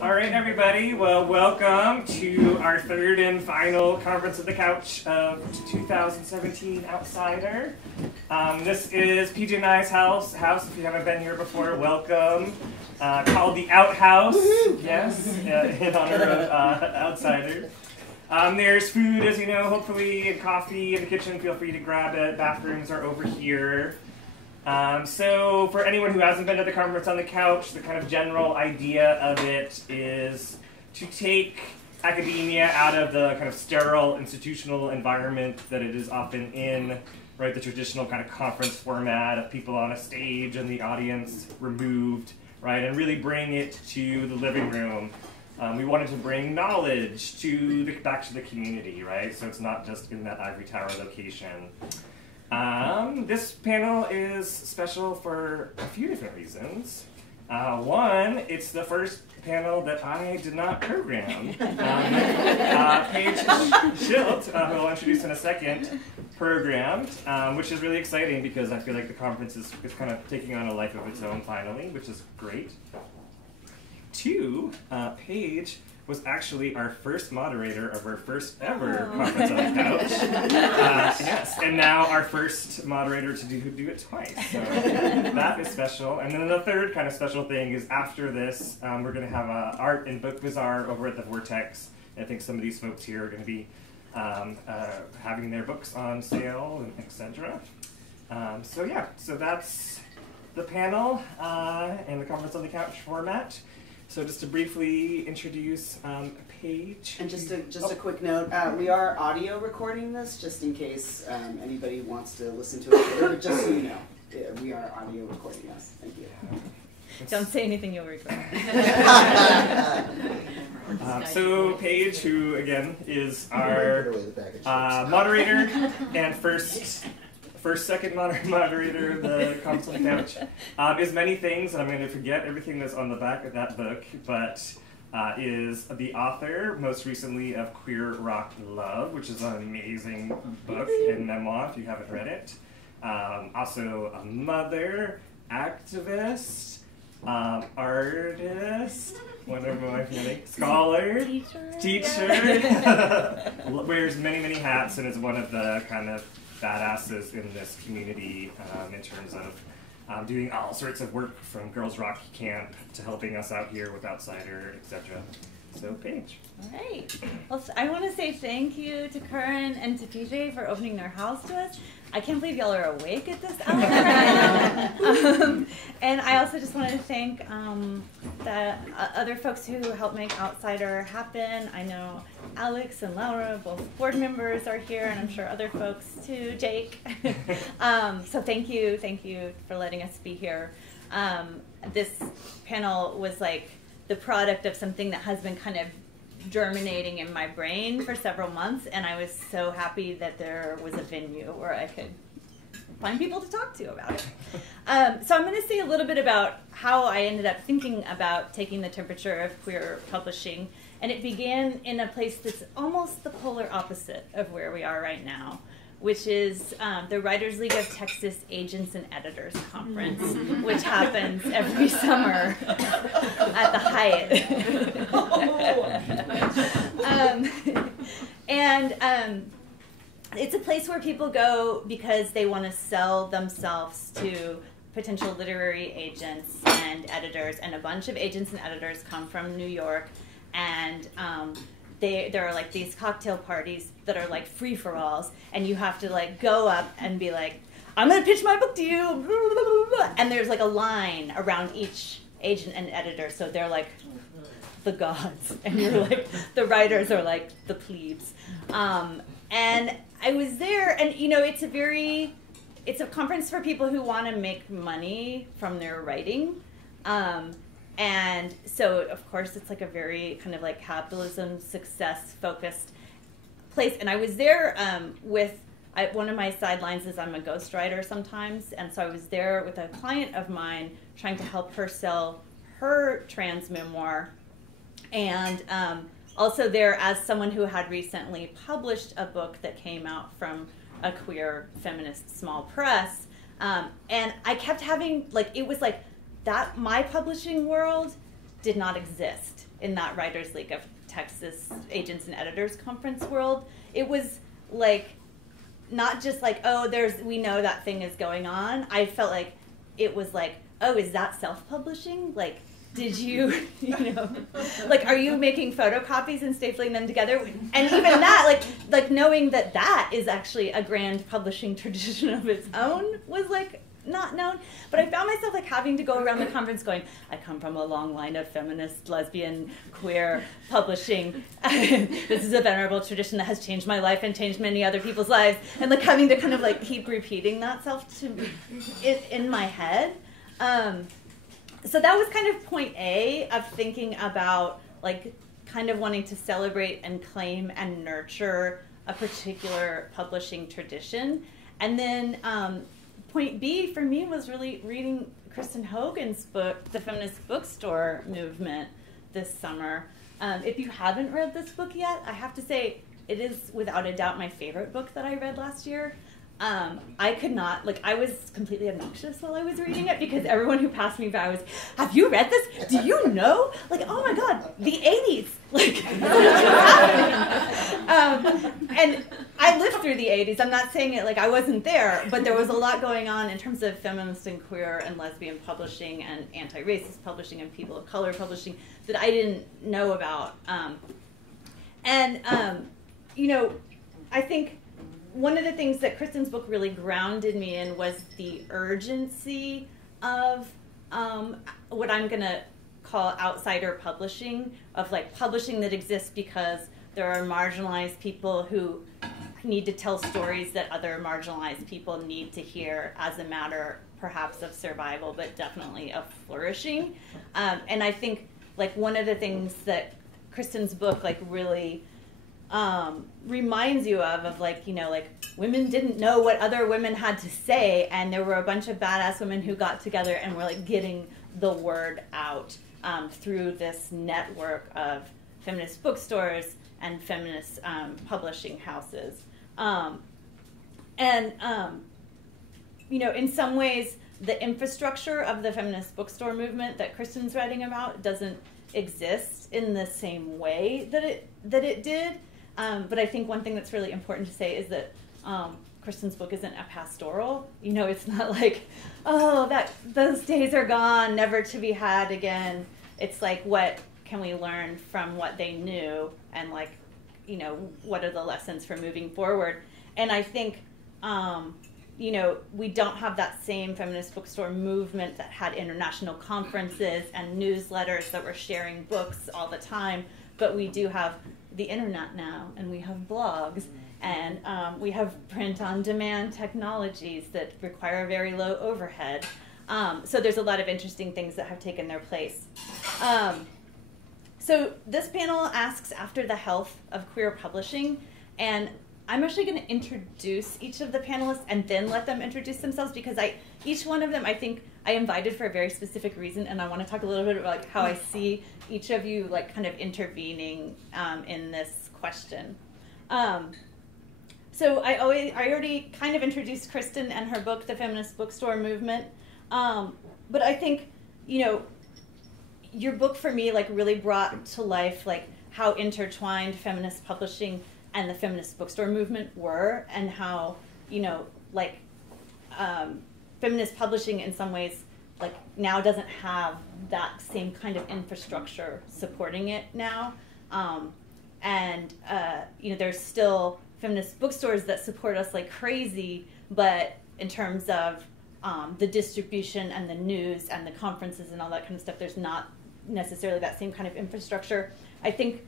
All right, everybody. Well, welcome to our third and final Conference of the Couch of 2017 Outsider. This is PJ and I's house. If you haven't been here before, welcome. Called the Outhouse, yes, in honor of Outsiders. There's food, as you know, hopefully, and coffee in the kitchen. Feel free to grab it. Bathrooms are over here. So for anyone who hasn't been to the Conference on the Couch, the kind of general idea of it is to take academia out of the kind of sterile institutional environment that it is often in, right? The traditional kind of conference format of people on a stage and the audience removed, right? And really bring it to the living room. We wanted to bring knowledge back to the community, right? So it's not just in that ivory tower location. This panel is special for a few different reasons. One, it's the first panel that I did not program. Paige Schilt, who I'll introduce in a second, programmed, which is really exciting because I feel like the conference is kind of taking on a life of its own finally, which is great. Two, Paige was actually our first moderator of our first ever Conference on the Couch. Yes, and now our first moderator to do it twice. So that is special. And then the third kind of special thing is after this, we're going to have an art and book bazaar over at the Vortex. I think some of these folks here are going to be having their books on sale, and etc. So yeah, so that's the panel and the Conference on the Couch format. So just to briefly introduce Paige. And just a quick note, we are audio recording this just in case anybody wants to listen to it later, but just so you know, we are audio recording this. Thank you. Don't say anything you'll regret. So Paige, who again is our moderator and second moderator of the Conference on the Couch, is many things, and I'm going to forget everything that's on the back of that book, but is the author, most recently, of Queer Rock Love, which is an amazing book and memoir if you haven't read it. Also a mother, activist, artist, whatever am I feeling, scholar, teacher, wears many, many hats, and is one of the kind of badasses in this community in terms of doing all sorts of work from Girls Rock Camp to helping us out here with Outsider, etc. So, Paige. All right. Well, I want to say thank you to Curran and to PJ for opening their house to us. I can't believe y'all are awake at this hour right now. And I also just wanted to thank the other folks who helped make Outsider happen. I know Alex and Lara, both board members, are here, and I'm sure other folks too, Jake. So thank you for letting us be here. This panel was like the product of something that has been kind of germinating in my brain for several months, and I was so happy that there was a venue where I could find people to talk to about it. So I'm going to say a little bit about how I ended up thinking about taking the temperature of queer publishing, and it began in a place that's almost the polar opposite of where we are right now, which is the Writers League of Texas Agents and Editors Conference, which happens every summer at the Hyatt. It's a place where people go because they want to sell themselves to potential literary agents and editors, and a bunch of agents and editors come from New York, and there are like these cocktail parties that are like free-for-alls, and you have to like go up and be like, I'm going to pitch my book to you, and there's like a line around each agent and editor, so they're like the gods, and you're like, the writers are like the plebes. And I was there, and you know, it's a conference for people who want to make money from their writing. And so, of course, it's like a very kind of like capitalism, success-focused place. And I was there one of my sidelines is I'm a ghostwriter sometimes. And so I was there with a client of mine trying to help her sell her trans memoir. And also there as someone who had recently published a book that came out from a queer feminist small press. And I kept having, like, it was like, that my publishing world did not exist in that Writers League of Texas Agents and Editors Conference world. It was like, not just like, oh, we know that thing is going on. I felt like it was like, oh, is that self-publishing? Like, did you, like, are you making photocopies and stapling them together? And even that, like knowing that is actually a grand publishing tradition of its own was like not known. But I found myself like having to go around the conference going, I come from a long line of feminist, lesbian, queer publishing. This is a venerable tradition that has changed my life and changed many other people's lives. And like having to kind of like keep repeating that self in my head. So that was kind of point A of thinking about like kind of wanting to celebrate and claim and nurture a particular publishing tradition. And then point B for me was really reading Kristen Hogan's book, The Feminist Bookstore Movement, this summer. If you haven't read this book yet, I have to say it is without a doubt my favorite book that I read last year. I could not, like, I was completely obnoxious while I was reading it because everyone who passed me by was, have you read this? Do you know? Like, oh my God, the 80s. Like, and I lived through the 80s. I'm not saying it like I wasn't there, but there was a lot going on in terms of feminist and queer and lesbian publishing and anti-racist publishing and people of color publishing that I didn't know about. I think one of the things that Kristen's book really grounded me in was the urgency of what I'm going to call outsider publishing, of like publishing that exists because there are marginalized people who need to tell stories that other marginalized people need to hear as a matter perhaps of survival, but definitely of flourishing. And I think like one of the things that Kristen's book like really reminds you of like, like women didn't know what other women had to say, and there were a bunch of badass women who got together and were like getting the word out through this network of feminist bookstores and feminist publishing houses. In some ways, the infrastructure of the feminist bookstore movement that Kristen's writing about doesn't exist in the same way that it did. But I think one thing that's really important to say is that Kristen's book isn't a pastoral. It's not like, oh, those days are gone, never to be had again. It's like, what can we learn from what they knew, and like, what are the lessons for moving forward? And I think, we don't have that same feminist bookstore movement that had international conferences and newsletters that were sharing books all the time, but we do have the internet now, and we have blogs, and we have print-on-demand technologies that require very low overhead. So there's a lot of interesting things that have taken their place. So this panel asks after the health of queer publishing, and I'm actually going to introduce each of the panelists and then let them introduce themselves, because each one of them I think I invited for a very specific reason, and I want to talk a little bit about like how I see each of you like kind of intervening in this question. So I already kind of introduced Kristen and her book, The Feminist Bookstore Movement, but I think your book for me like really brought to life like how intertwined feminist publishing and the feminist bookstore movement were, and how feminist publishing in some ways like now doesn't have that same kind of infrastructure supporting it now, there's still feminist bookstores that support us like crazy, but in terms of the distribution and the news and the conferences and all that kind of stuff, there's not necessarily that same kind of infrastructure. I think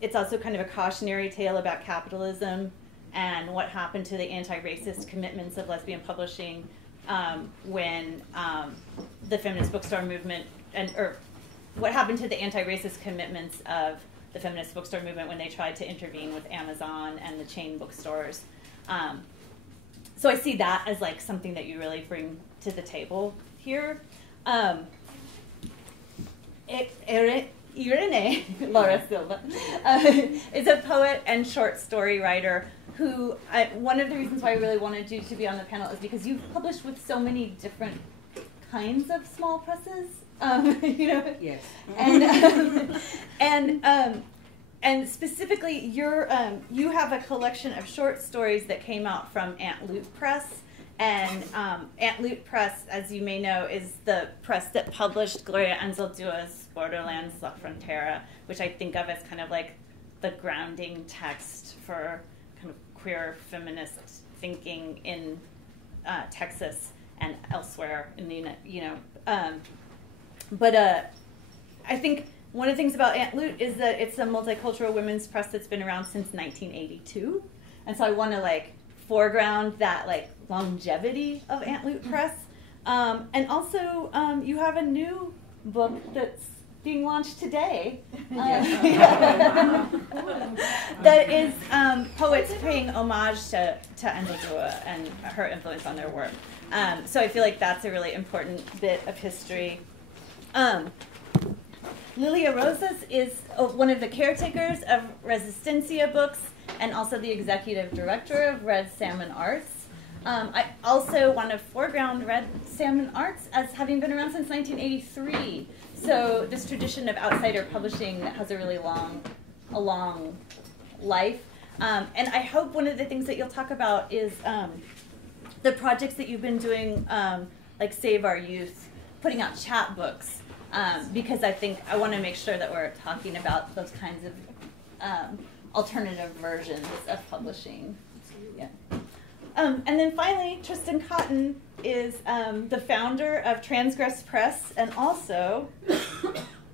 it's also kind of a cautionary tale about capitalism and what happened to the anti-racist commitments of lesbian publishing when the feminist bookstore movement, or what happened to the anti-racist commitments of the feminist bookstore movement when they tried to intervene with Amazon and the chain bookstores. So I see that as like something that you really bring to the table here. Ire'ne, Lara Silva, is a poet and short story writer who, one of the reasons why I really wanted you to be on the panel is because you've published with so many different kinds of small presses You know. Yes. And specifically, you have a collection of short stories that came out from Aunt Loot Press. And Aunt Loot Press, as you may know, is the press that published Gloria Anzaldua's Borderlands La Frontera, which I think of as kind of like the grounding text for kind of queer feminist thinking in Texas and elsewhere in the, you know. But I think one of the things about Aunt Loot is that it's a multicultural women's press that's been around since 1982. And so I want to like foreground that like longevity of Aunt Loot Press. And also you have a new book that's being launched today that is poets paying homage to Anzaldua and her influence on their work. So I feel like that's a really important bit of history. Lilia Rosas is one of the caretakers of Resistencia Books and also the executive director of Red Salmon Arts. I also want to foreground Red Salmon Arts as having been around since 1983. So this tradition of outsider publishing that has a really long life. And I hope one of the things that you'll talk about is the projects that you've been doing, like Save Our Youth, putting out chat books, because I think I want to make sure that we're talking about those kinds of alternative versions of publishing. Yeah. And then finally, Tristan Cotton is the founder of Transgress Press and also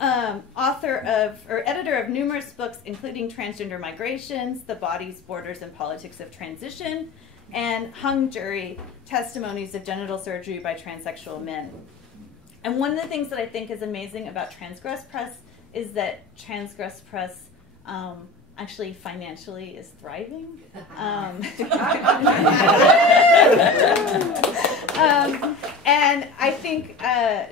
author of, or editor of numerous books, including Transgender Migrations, The Bodies, Borders, and Politics of Transition, and Hung Jury, Testimonies of Genital Surgery by Transsexual Men. And one of the things that I think is amazing about Transgress Press is that Transgress Press actually financially is thriving. And I think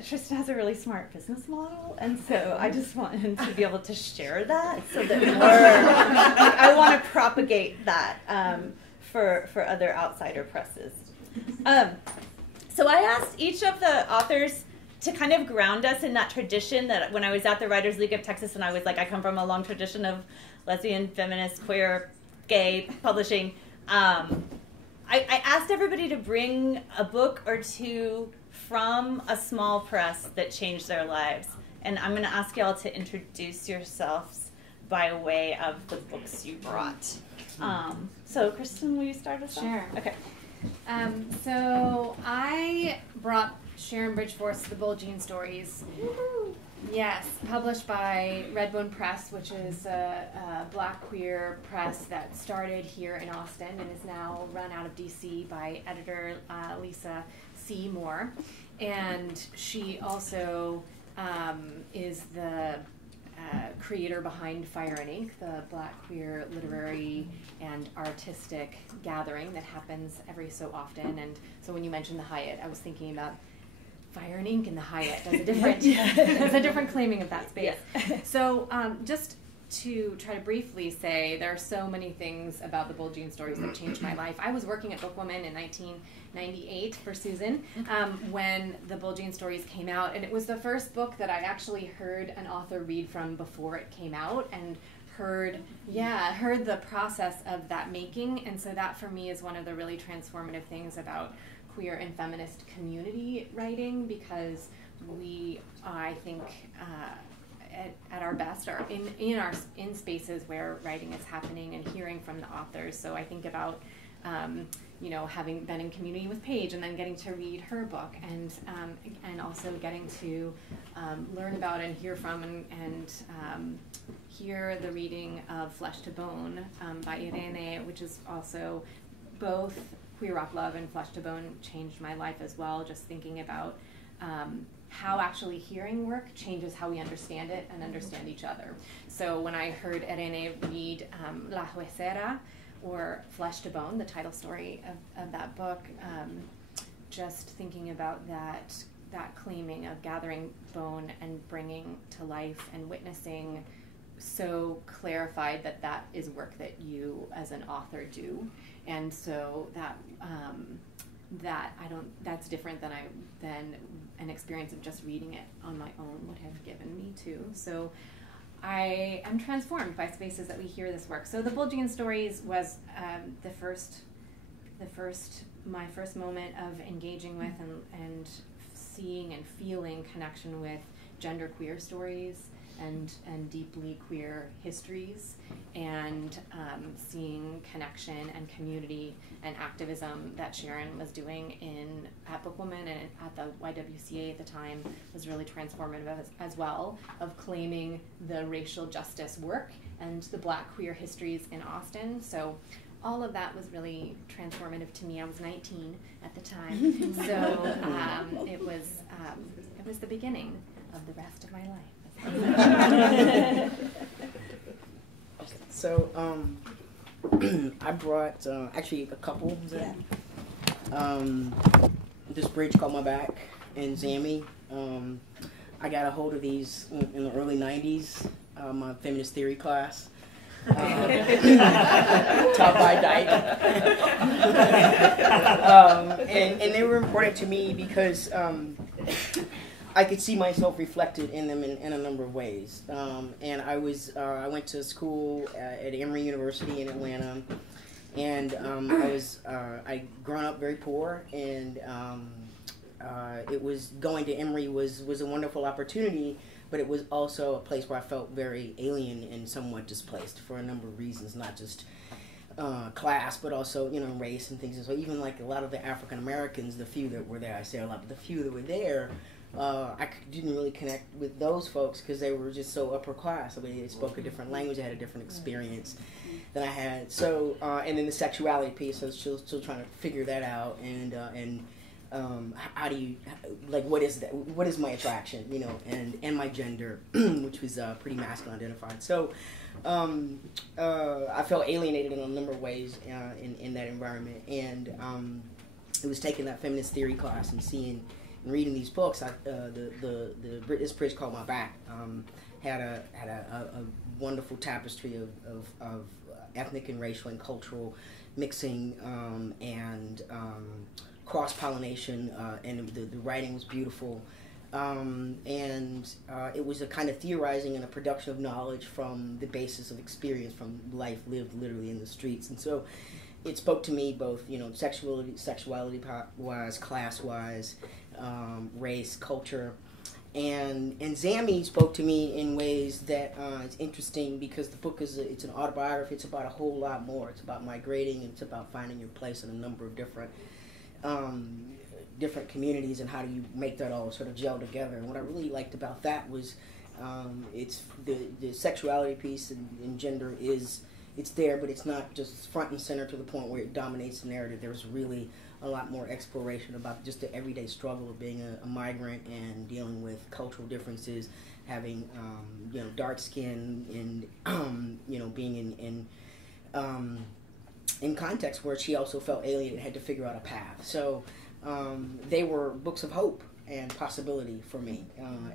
Tristan has a really smart business model, and so I just want him to be able to share that so that more, I want to propagate that for other outsider presses. So I asked each of the authors to kind of ground us in that tradition that when I was at the Writers League of Texas and I was like, I come from a long tradition of lesbian, feminist, queer, gay publishing. I asked everybody to bring a book or two from a small press that changed their lives. And I'm going to ask y'all to introduce yourselves by way of the books you brought. So, Kristen, will you start us off? Sure. Okay. So I brought Sharon Bridgeforth's The Bulging Stories. Woo-hoo. Yes, published by Redbone Press, which is a black queer press that started here in Austin and is now run out of DC by editor Lisa C. Moore. And she also is the creator behind Ire'ne, the black queer literary and artistic gathering that happens every so often. And so when you mentioned the Hyatt, I was thinking about Fire and Ink and the Hyatt. That's a different, there's a different claiming of that space. Yeah. So just to try to briefly say, there are so many things about the Bulging Stories that changed my life. I was working at Bookwoman in 1998 for Susan when the Bulging Stories came out, and it was the first book that I actually heard an author read from before it came out, and heard the process of that making. And so that for me is one of the really transformative things about queer and feminist community writing, because we, I think, at our best are in spaces where writing is happening and hearing from the authors. So I think about having been in community with Paige and then getting to read her book, and also getting to learn about and hear from and hear the reading of Flesh to Bone by Ire'ne, which is also both Queer Rock Love and Flesh to Bone changed my life as well, just thinking about how actually hearing work changes how we understand it and understand each other. So when I heard Ire'ne read La Huesera, or Flesh to Bone, the title story of that book, just thinking about that claiming of gathering bone and bringing to life and witnessing, so clarified that is work that you as an author do. And so that's different than an experience of just reading it on my own would have given me too. So I am transformed by spaces that we hear this work. So the Bulgian Stories was my first moment of engaging with and seeing and feeling connection with genderqueer stories and deeply queer histories, and seeing connection and community and activism that Sharon was doing at Bookwoman and at the YWCA at the time was really transformative as well, of claiming the racial justice work and the Black queer histories in Austin. So all of that was really transformative to me. I was 19 at the time, so it was the beginning of the rest of my life. So I brought actually a couple. This Bridge Called My Back and Zammy. I got a hold of these in the early 90s, my feminist theory class. Taught by Dyke. And they were important to me because I could see myself reflected in them in a number of ways. And I went to school at Emory University in Atlanta, and I'd grown up very poor, and it was going to Emory was a wonderful opportunity. But it was also a place where I felt very alien and somewhat displaced for a number of reasons, not just class, but also, race and things. And so even like a lot of the African Americans, the few that were there, I say a lot, but the few that were there, didn't really connect with those folks because they were just so upper class. I mean, they spoke a different language, they had a different experience than I had. So, and then the sexuality piece, I was still trying to figure that out, and how do you, like, what is that? What is my attraction, and my gender, which was pretty masculine identified. So I felt alienated in a number of ways in that environment, and it was taking that feminist theory class and seeing and reading these books. This Bridge Called My Back had a wonderful tapestry of ethnic and racial and cultural mixing and cross-pollination, and the writing was beautiful, and it was a kind of theorizing and a production of knowledge from the basis of experience, from life lived literally in the streets. And so it spoke to me both, sexuality-wise, class-wise, race, culture, and Zammy spoke to me in ways that it's interesting because the book it's an autobiography. It's about a whole lot more. It's about migrating, and it's about finding your place in a number of different communities, and how do you make that all sort of gel together. And what I really liked about that was it's the sexuality piece and gender it's there, but it's not just front and center to the point where it dominates the narrative. There's really a lot more exploration about just the everyday struggle of being a migrant and dealing with cultural differences, having dark skin, and being in context where she also felt alien and had to figure out a path. So they were books of hope and possibility for me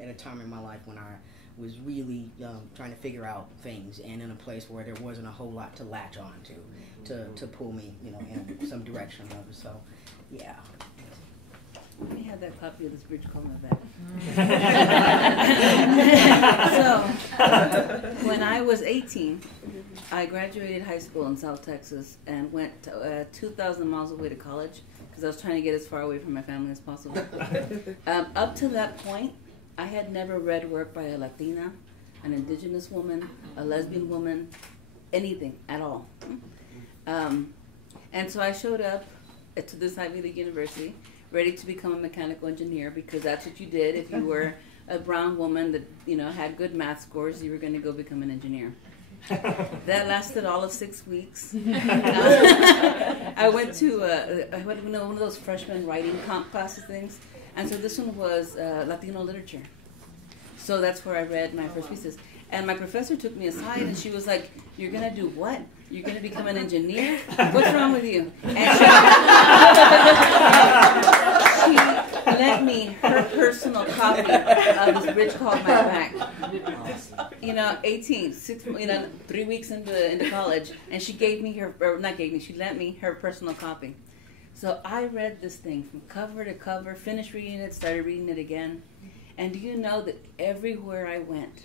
at a time in my life when I was really trying to figure out things, and in a place where there wasn't a whole lot to latch on to pull me in some direction or other. So yeah. Let me have that copy of This Bridge Called My Back. So, when I was 18, I graduated high school in South Texas and went 2,000 miles away to college because I was trying to get as far away from my family as possible. Up to that point, I had never read work by a Latina, an indigenous woman, a lesbian woman, anything at all. And so I showed up to this Ivy League university ready to become a mechanical engineer because that's what you did. If you were a brown woman that had good math scores, you were going to go become an engineer. That lasted all of 6 weeks. I went to one of those freshman writing comp classes things, and so this one was Latino literature. So that's where I read my first pieces. And my professor took me aside, and she was like, "You're going to do what? You're going to become an engineer? What's wrong with you?" And she lent me her personal copy of This Bridge Called My Back. 18, 3 weeks into college, and she gave me she lent me her personal copy. So I read this thing from cover to cover, finished reading it, started reading it again. And do you know that everywhere I went,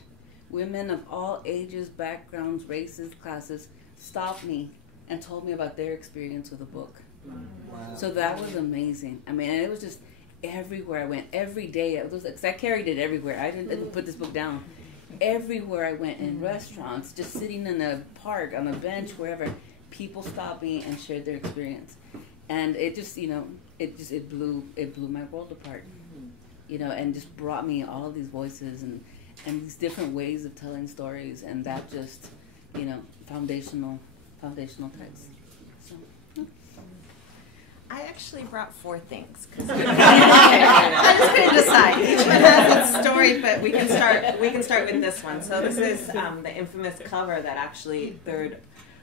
women of all ages, backgrounds, races, classes, stopped me and told me about their experience with the book. Wow. So that was amazing. I mean, it was just everywhere I went, every day. Because I carried it everywhere. I didn't put this book down. Everywhere I went, in restaurants, just sitting in a park, on a bench, wherever, people stopped me and shared their experience. And it just, you know, it blew my world apart. You know, and just brought me all of these voices and these different ways of telling stories, and that just, you know, foundational text. So, I actually brought 4 things. I just couldn't decide. Each one has its story, but we can start with this one. So this is the infamous cover that actually Third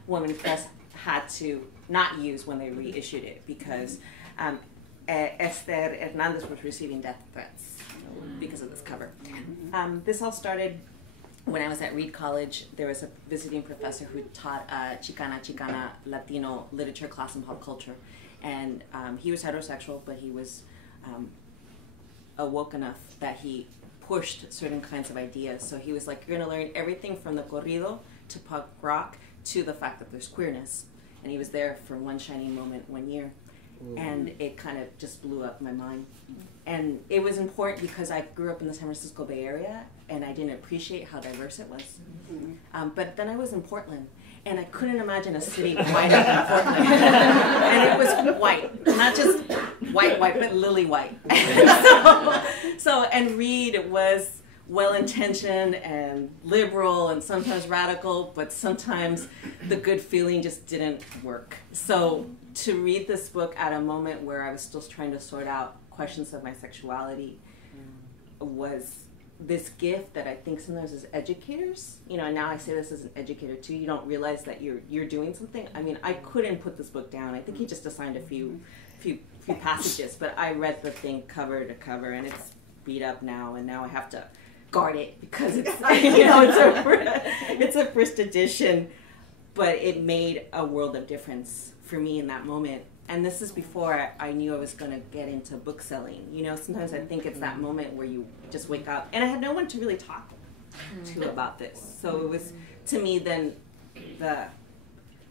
Woman Press had to not use when they reissued it because Esther Hernandez was receiving death threats because of this cover. This all started when I was at Reed College. There was a visiting professor who taught Chicana Latino literature class in pop culture. And he was heterosexual, but he was awoke enough that he pushed certain kinds of ideas. So he was like, you're going to learn everything from the corrido to punk rock to the fact that there's queerness. And he was there for one shining moment, 1 year. And it kind of just blew up my mind. And it was important because I grew up in the San Francisco Bay Area, and I didn't appreciate how diverse it was. But then I was in Portland, and I couldn't imagine a city whiter than Portland. And it was white, not just white, but lily white. And Reed was well-intentioned and liberal and sometimes radical, but sometimes the good feeling just didn't work. So to read this book at a moment where I was still trying to sort out questions of my sexuality was this gift that I think sometimes as educators, you know, and now I say this as an educator too, you don't realize that you're doing something. I mean, I couldn't put this book down. I think he just assigned a few passages, but I read the thing cover to cover, and it's beat up now, and now I have to guard it because it's, you know, it's a first edition, but it made a world of difference for me in that moment. And this is before I knew I was going to get into book selling. You know, sometimes I think it's that moment where you just wake up. And I had no one to really talk to about this. So it was, to me, then the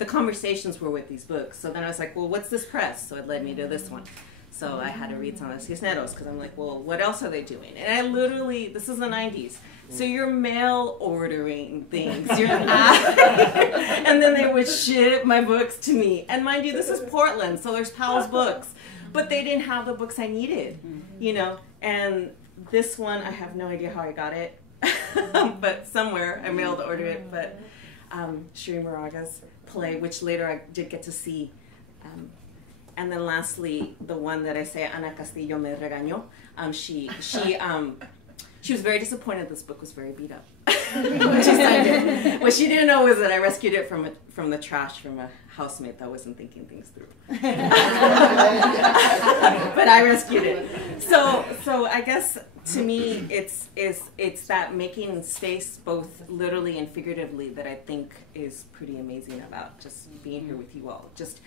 conversations were with these books. So then I was like, well, what's this press? So it led me to this one. So I had to read some of the Cisneros because I'm like, well, what else are they doing? And I literally, this is the 90s. So you're mail ordering things. And then they would ship my books to me. And mind you, this is Portland, so there's Powell's Books. But they didn't have the books I needed, you know. And this one, I have no idea how I got it. But somewhere I mailed ordered it. But Shri Moraga's play, which later I did get to see. And then lastly, the one that I say, Ana Castillo me regañó. She was very disappointed this book was very beat up. What she didn't know was that I rescued it from the trash from a housemate that wasn't thinking things through. But I rescued it. So I guess to me it's that making space both literally and figuratively that I think is pretty amazing about just being here with you all. Just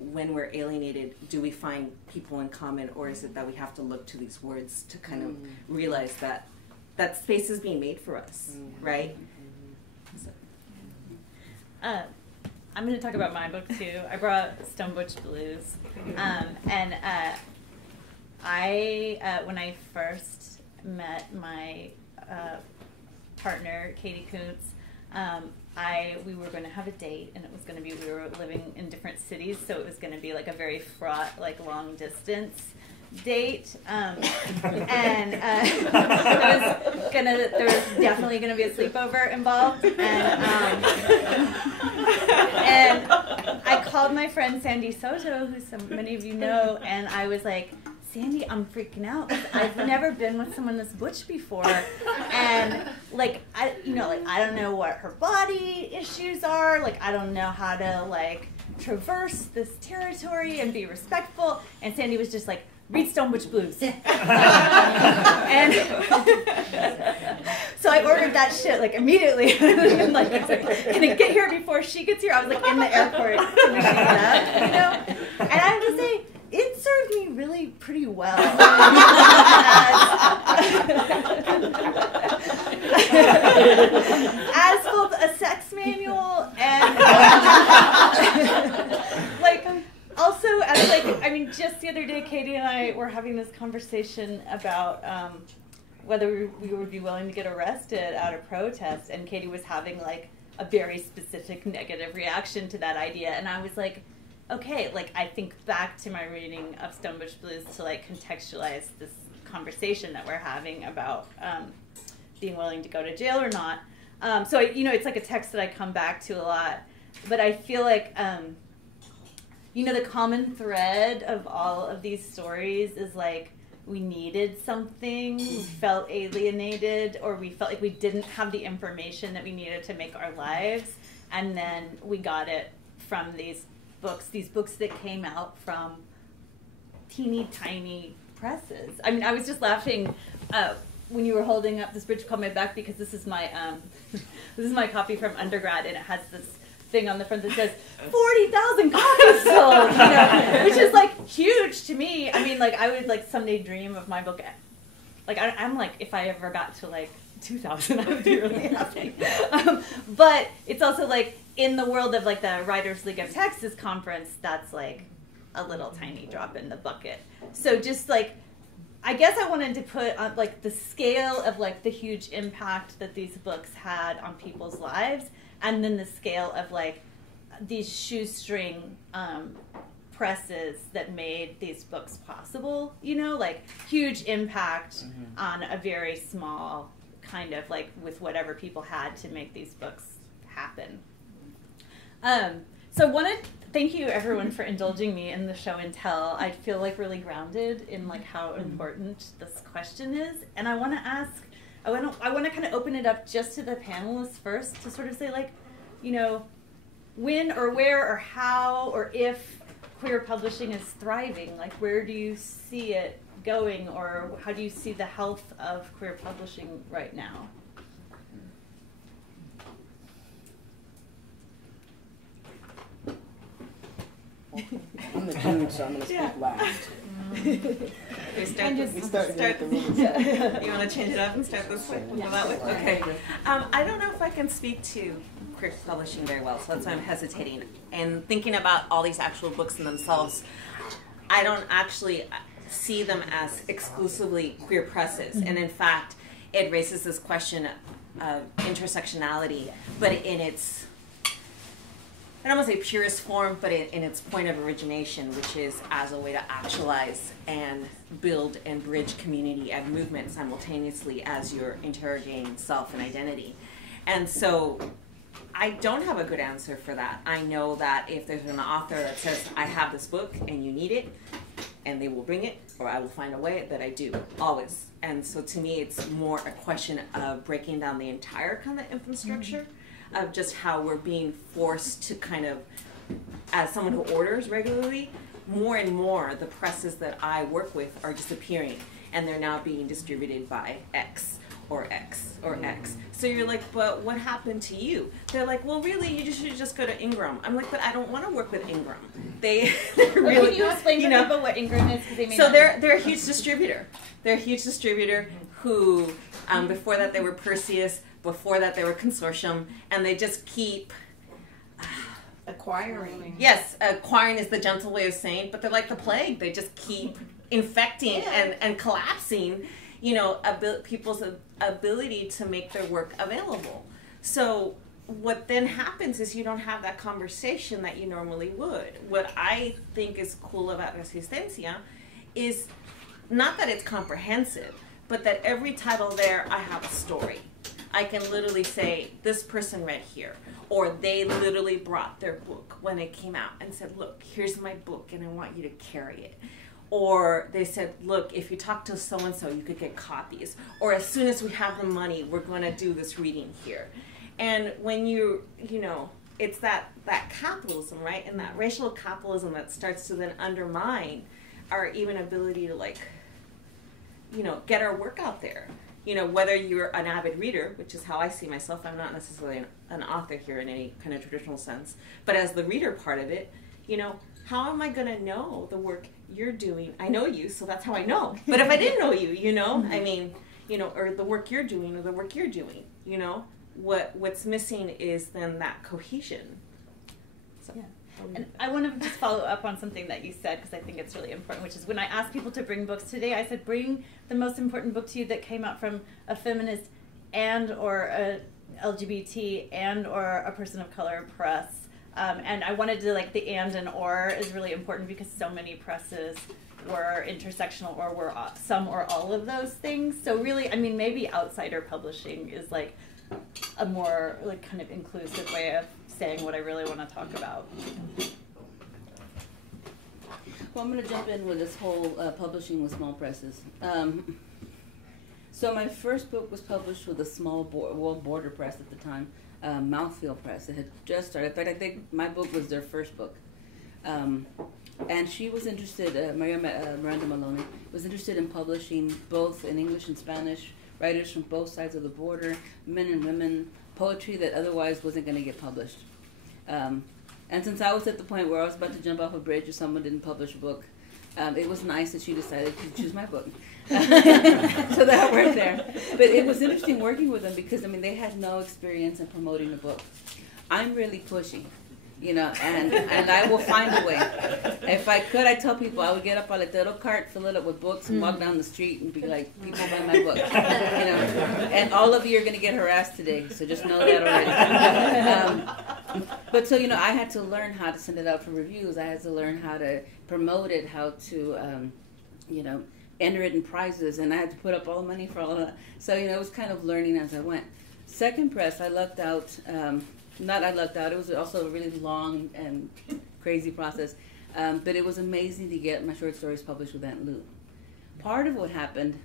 when we're alienated, do we find people in common, or is it that we have to look to these words to kind of realize that space is being made for us, right? So. I'm going to talk about my book too. I brought Stone Butch Blues, and when I first met my partner, Katie Kuntz, we were going to have a date, and it was going to be, we were living in different cities, so it was going to be like a very fraught, like long distance date, and there was definitely going to be a sleepover involved, and I called my friend Sandy Soto, who many of you know, and I was like, Sandy, I'm freaking out. I've never been with someone this butch before, and I don't know what her body issues are. Like, I don't know how to traverse this territory and be respectful. And Sandy was just like, read Stone Butch Blues. And so I ordered that shit immediately. Can it get here before she gets here? I was in the airport finishing it up, you know. And I have to say, it served me really pretty well. As both a sex manual and like also as like, I mean, just the other day Katie and I were having this conversation about whether we would be willing to get arrested at a protest, and Katie was having like a very specific negative reaction to that idea, and I was like, okay, like I think back to my reading of Stonebush Blues to like contextualize this conversation that we're having about being willing to go to jail or not. So it's like a text that I come back to a lot, but I feel like the common thread of all of these stories is like we needed something, we felt alienated, or we felt like we didn't have the information that we needed to make our lives, and then we got it from these books that came out from teeny tiny presses. I mean, I was just laughing when you were holding up this bridge called my back, because this is my copy from undergrad, and it has this thing on the front that says 40,000 copies sold, which is like huge to me. I mean, like I would like someday dream of my book. Like I'm like, if I ever got to like 2,000, I would be really happy. But it's also like in the world of like the Writers League of Texas conference, that's like a little tiny drop in the bucket. So just like, I guess I wanted to put on like the scale of like the huge impact that these books had on people's lives, and then the scale of like these shoestring presses that made these books possible, like huge impact on a very small kind of like with whatever people had to make these books happen. So I want to thank you everyone for indulging me in the show and tell. I feel like really grounded in like how important this question is, and I want to ask. I want to kind of open it up just to the panelists first to sort of say like, when or where or how or if queer publishing is thriving, like where do you see it going, or how do you see the health of queer publishing right now? I'm the dude, so I'm going to speak last. Okay, start. You want to change it up and start this way? We'll go that way? Okay. I don't know if I can speak to queer publishing very well, so that's why I'm hesitating. And thinking about all these actual books in themselves, I don't actually see them as exclusively queer presses. And in fact, it raises this question of intersectionality, but in its, I don't want to say purest form, but in its point of origination, which is as a way to actualize and build and bridge community and movement simultaneously as you're interrogating self and identity. And so I don't have a good answer for that. I know that if there's an author that says, I have this book and you need it, and they will bring it, or I will find a way, that I do, always. And so to me, it's more a question of breaking down the entire kind of infrastructure of just how we're being forced to kind of, as someone who orders regularly, more and more the presses that I work with are disappearing, and they're now being distributed by X or X or X. So you're like, but what happened to you? They're like, well, really, you should just go to Ingram. I'm like, but I don't want to work with Ingram. They're really, can you explain to people what Ingram is? They may so not they're a huge distributor. They're a huge distributor who, before that they were Perseus, before that they were Consortium, and they just keep Acquiring. Yes, acquiring is the gentle way of saying, but they're like the plague. They just keep infecting and collapsing, people's ability to make their work available. So what then happens is you don't have that conversation that you normally would. What I think is cool about Resistencia is not that it's comprehensive, but that every title there, I have a story. I can literally say, this person read here, or they literally brought their book when it came out and said, look, here's my book and I want you to carry it. Or they said, look, if you talk to so-and-so, you could get copies. Or as soon as we have the money, we're going to do this reading here. And when it's that capitalism, right? And that racial capitalism that starts to then undermine our even ability to get our work out there. Whether you're an avid reader, which is how I see myself, I'm not necessarily an author here in any kind of traditional sense, but as the reader part of it, how am I going to know the work you're doing? I know you, so that's how I know. But if I didn't know you, you know, I mean, you know, or the work you're doing or the work you're doing, you know, what's missing is then that cohesion. So, yeah. And I want to just follow up on something that you said, because I think it's really important, which is when I asked people to bring books today, I said, bring the most important book to you that came out from a feminist and or a LGBT and or a person of color press. And I wanted to, like, the and or is really important because so many presses were intersectional or were some or all of those things. So really, I mean, maybe outsider publishing is like a more like kind of inclusive way of saying what I really want to talk about. Well, I'm going to jump in with this whole publishing with small presses. So my first book was published with a small border press at the time, Mouthfeel Press. It had just started. In fact, I think my book was their first book. And she was interested, Miranda Maloney, was interested in publishing both in English and Spanish, writers from both sides of the border, men and women, poetry that otherwise wasn't going to get published. And since I was at the point where I was about to jump off a bridge if someone didn't publish a book, it was nice that she decided to choose my book. So that worked there. But it was interesting working with them because, I mean, they had no experience in promoting a book. I'm really pushy, you know, and I will find a way. If I could, I tell people I would get up on a little cart, fill it up with books, and walk down the street and be like, people buy my book, you know. And all of you are going to get harassed today, so just know that already. But so, you know, I had to learn how to send it out for reviews. I had to learn how to promote it, how to, you know, enter it in prizes, and I had to put up all the money for all of that. So, you know, it was kind of learning as I went. Second press, I lucked out. Not I lucked out. It was also a really long and crazy process. But it was amazing to get my short stories published with Aunt Lou. Part of what happened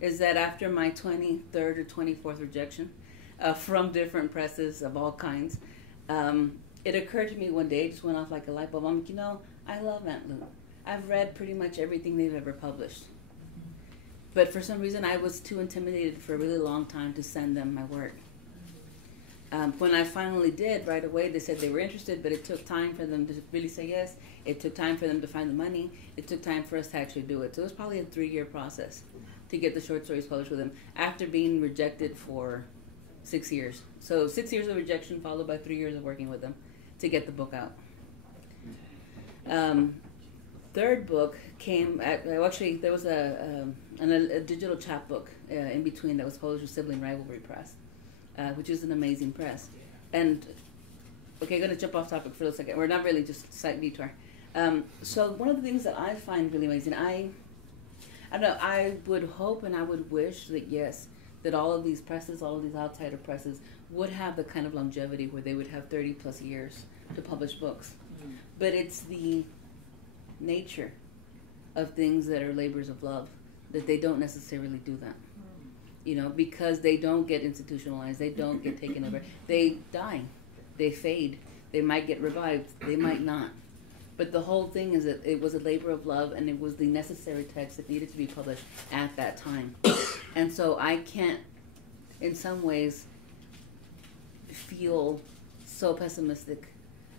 is that after my 23rd or 24th rejection from different presses of all kinds, it occurred to me one day, it just went off like a light bulb. I'm like, you know, I love Aunt Lou. I've read pretty much everything they've ever published. But for some reason, I was too intimidated for a really long time to send them my work. When I finally did, right away, they said they were interested, but it took time for them to really say yes. It took time for them to find the money. It took time for us to actually do it. So it was probably a 3-year process to get the short stories published with them after being rejected for 6 years. So 6 years of rejection followed by 3 years of working with them to get the book out. Third book came at, well, actually, there was a digital chapbook in between that was published with Sibling Rivalry Press, which is an amazing press. And, okay, I'm going to jump off topic for a second. We're not really just slight detour. So one of the things that I find really amazing, I don't know, I would hope and I would wish that, yes, that all of these presses, all of these outsider presses would have the kind of longevity where they would have 30 plus years to publish books. Mm-hmm. But it's the nature of things that are labors of love that they don't necessarily do that. You know, because they don't get institutionalized, they don't get taken over. They die, they fade, they might get revived, they might not. But the whole thing is that it was a labor of love and it was the necessary text that needed to be published at that time. And so I can't, in some ways, feel so pessimistic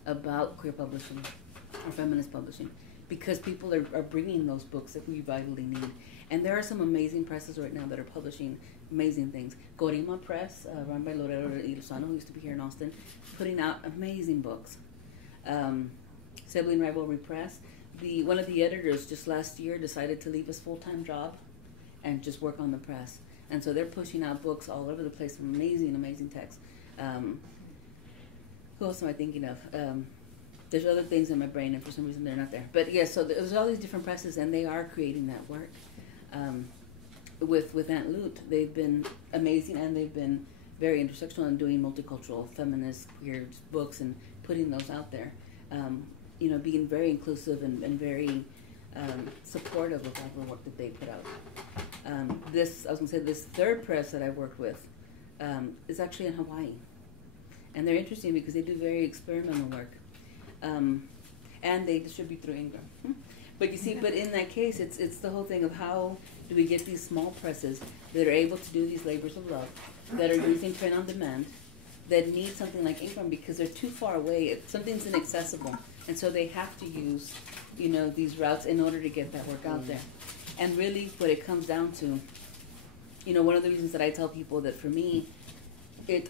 about queer publishing or feminist publishing because people are bringing those books that we vitally need. And there are some amazing presses right now that are publishing amazing things. Gorima Press, run by Lara, who used to be here in Austin, putting out amazing books. Sibling Rivalry Press. One of the editors just last year decided to leave his full-time job and just work on the press. And so they're pushing out books all over the place, some amazing, amazing texts. Who else am I thinking of? There's other things in my brain, and for some reason they're not there. But yes, so there's all these different presses, and they are creating that work. With Aunt Lute, they've been amazing, and they've been very intersectional in doing multicultural, feminist, queer books and putting those out there. You know, being very inclusive and very supportive of all the work that they put out. I was going to say, this third press that I worked with is actually in Hawaii. And they're interesting because they do very experimental work. And they distribute through Ingram. But you see, but in that case, it's the whole thing of how do we get these small presses that are able to do these labors of love, that are using print on demand, that need something like Ingram because they're too far away. Something's inaccessible. And so they have to use, these routes in order to get that work out there. And really what it comes down to, one of the reasons that I tell people that for me,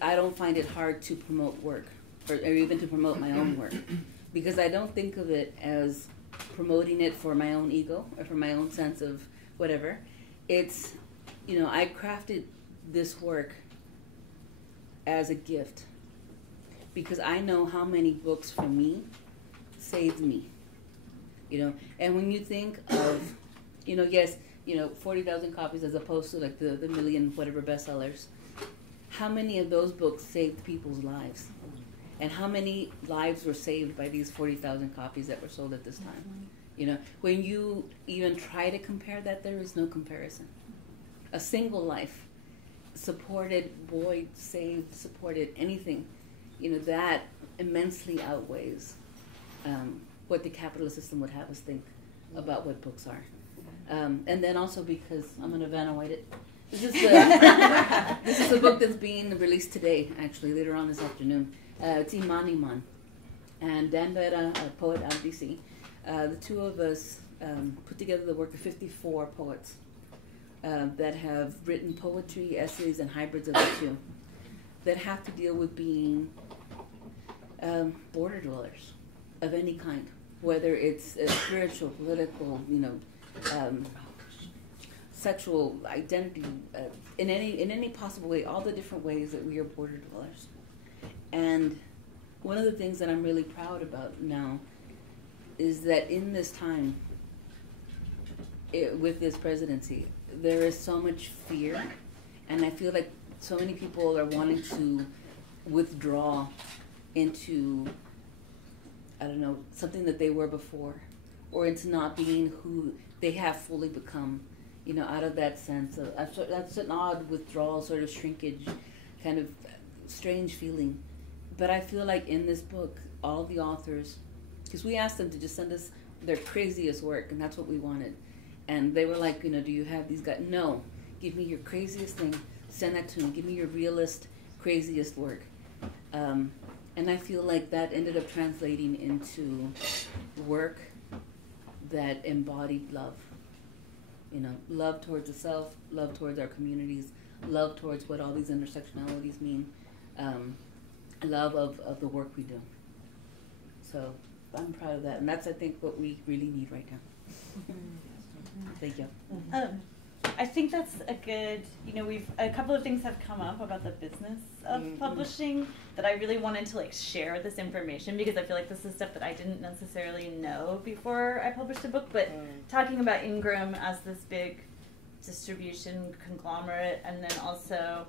I don't find it hard to promote work or even to promote my own work because I don't think of it as promoting it for my own ego or for my own sense of whatever. It's, I crafted this work as a gift because I know how many books for me saved me, and when you think of, yes, 40,000 copies as opposed to like the million whatever bestsellers, how many of those books saved people's lives? And how many lives were saved by these 40,000 copies that were sold at this time? When you even try to compare that, there is no comparison. A single life supported, buoyed, saved, supported anything, that immensely outweighs what the capitalist system would have us think about what books are. And then also because, I'm going to Vanna White it, this is a book that's being released today, actually, later on this afternoon. It's Iman Iman. And Dan Vera, a poet out of DC, the two of us put together the work of 54 poets that have written poetry, essays, and hybrids of the two that have to deal with being border dwellers of any kind, whether it's spiritual, political, sexual identity, in any possible way, all the different ways that we are border dwellers. And one of the things that I'm really proud about now is that in this time, with this presidency, there is so much fear, and I feel like so many people are wanting to withdraw into, I don't know, something that they were before, or into not being who they have fully become, out of that sense of, that's an odd withdrawal, sort of shrinkage, kind of strange feeling. But I feel like in this book, all the authors, because we asked them to just send us their craziest work, and that's what we wanted. And they were like, do you have these guys? No, give me your craziest thing, send that to me, give me your realest, craziest work. And I feel like that ended up translating into work that embodied love. Love towards the self, love towards our communities, love towards what all these intersectionalities mean, love of the work we do. So I'm proud of that, and that's, I think, what we really need right now. Thank you. I think that's a good, a couple of things have come up about the business of publishing that I really wanted to share this information because I feel like this is stuff that I didn't necessarily know before I published a book, but talking about Ingram as this big distribution conglomerate, and then also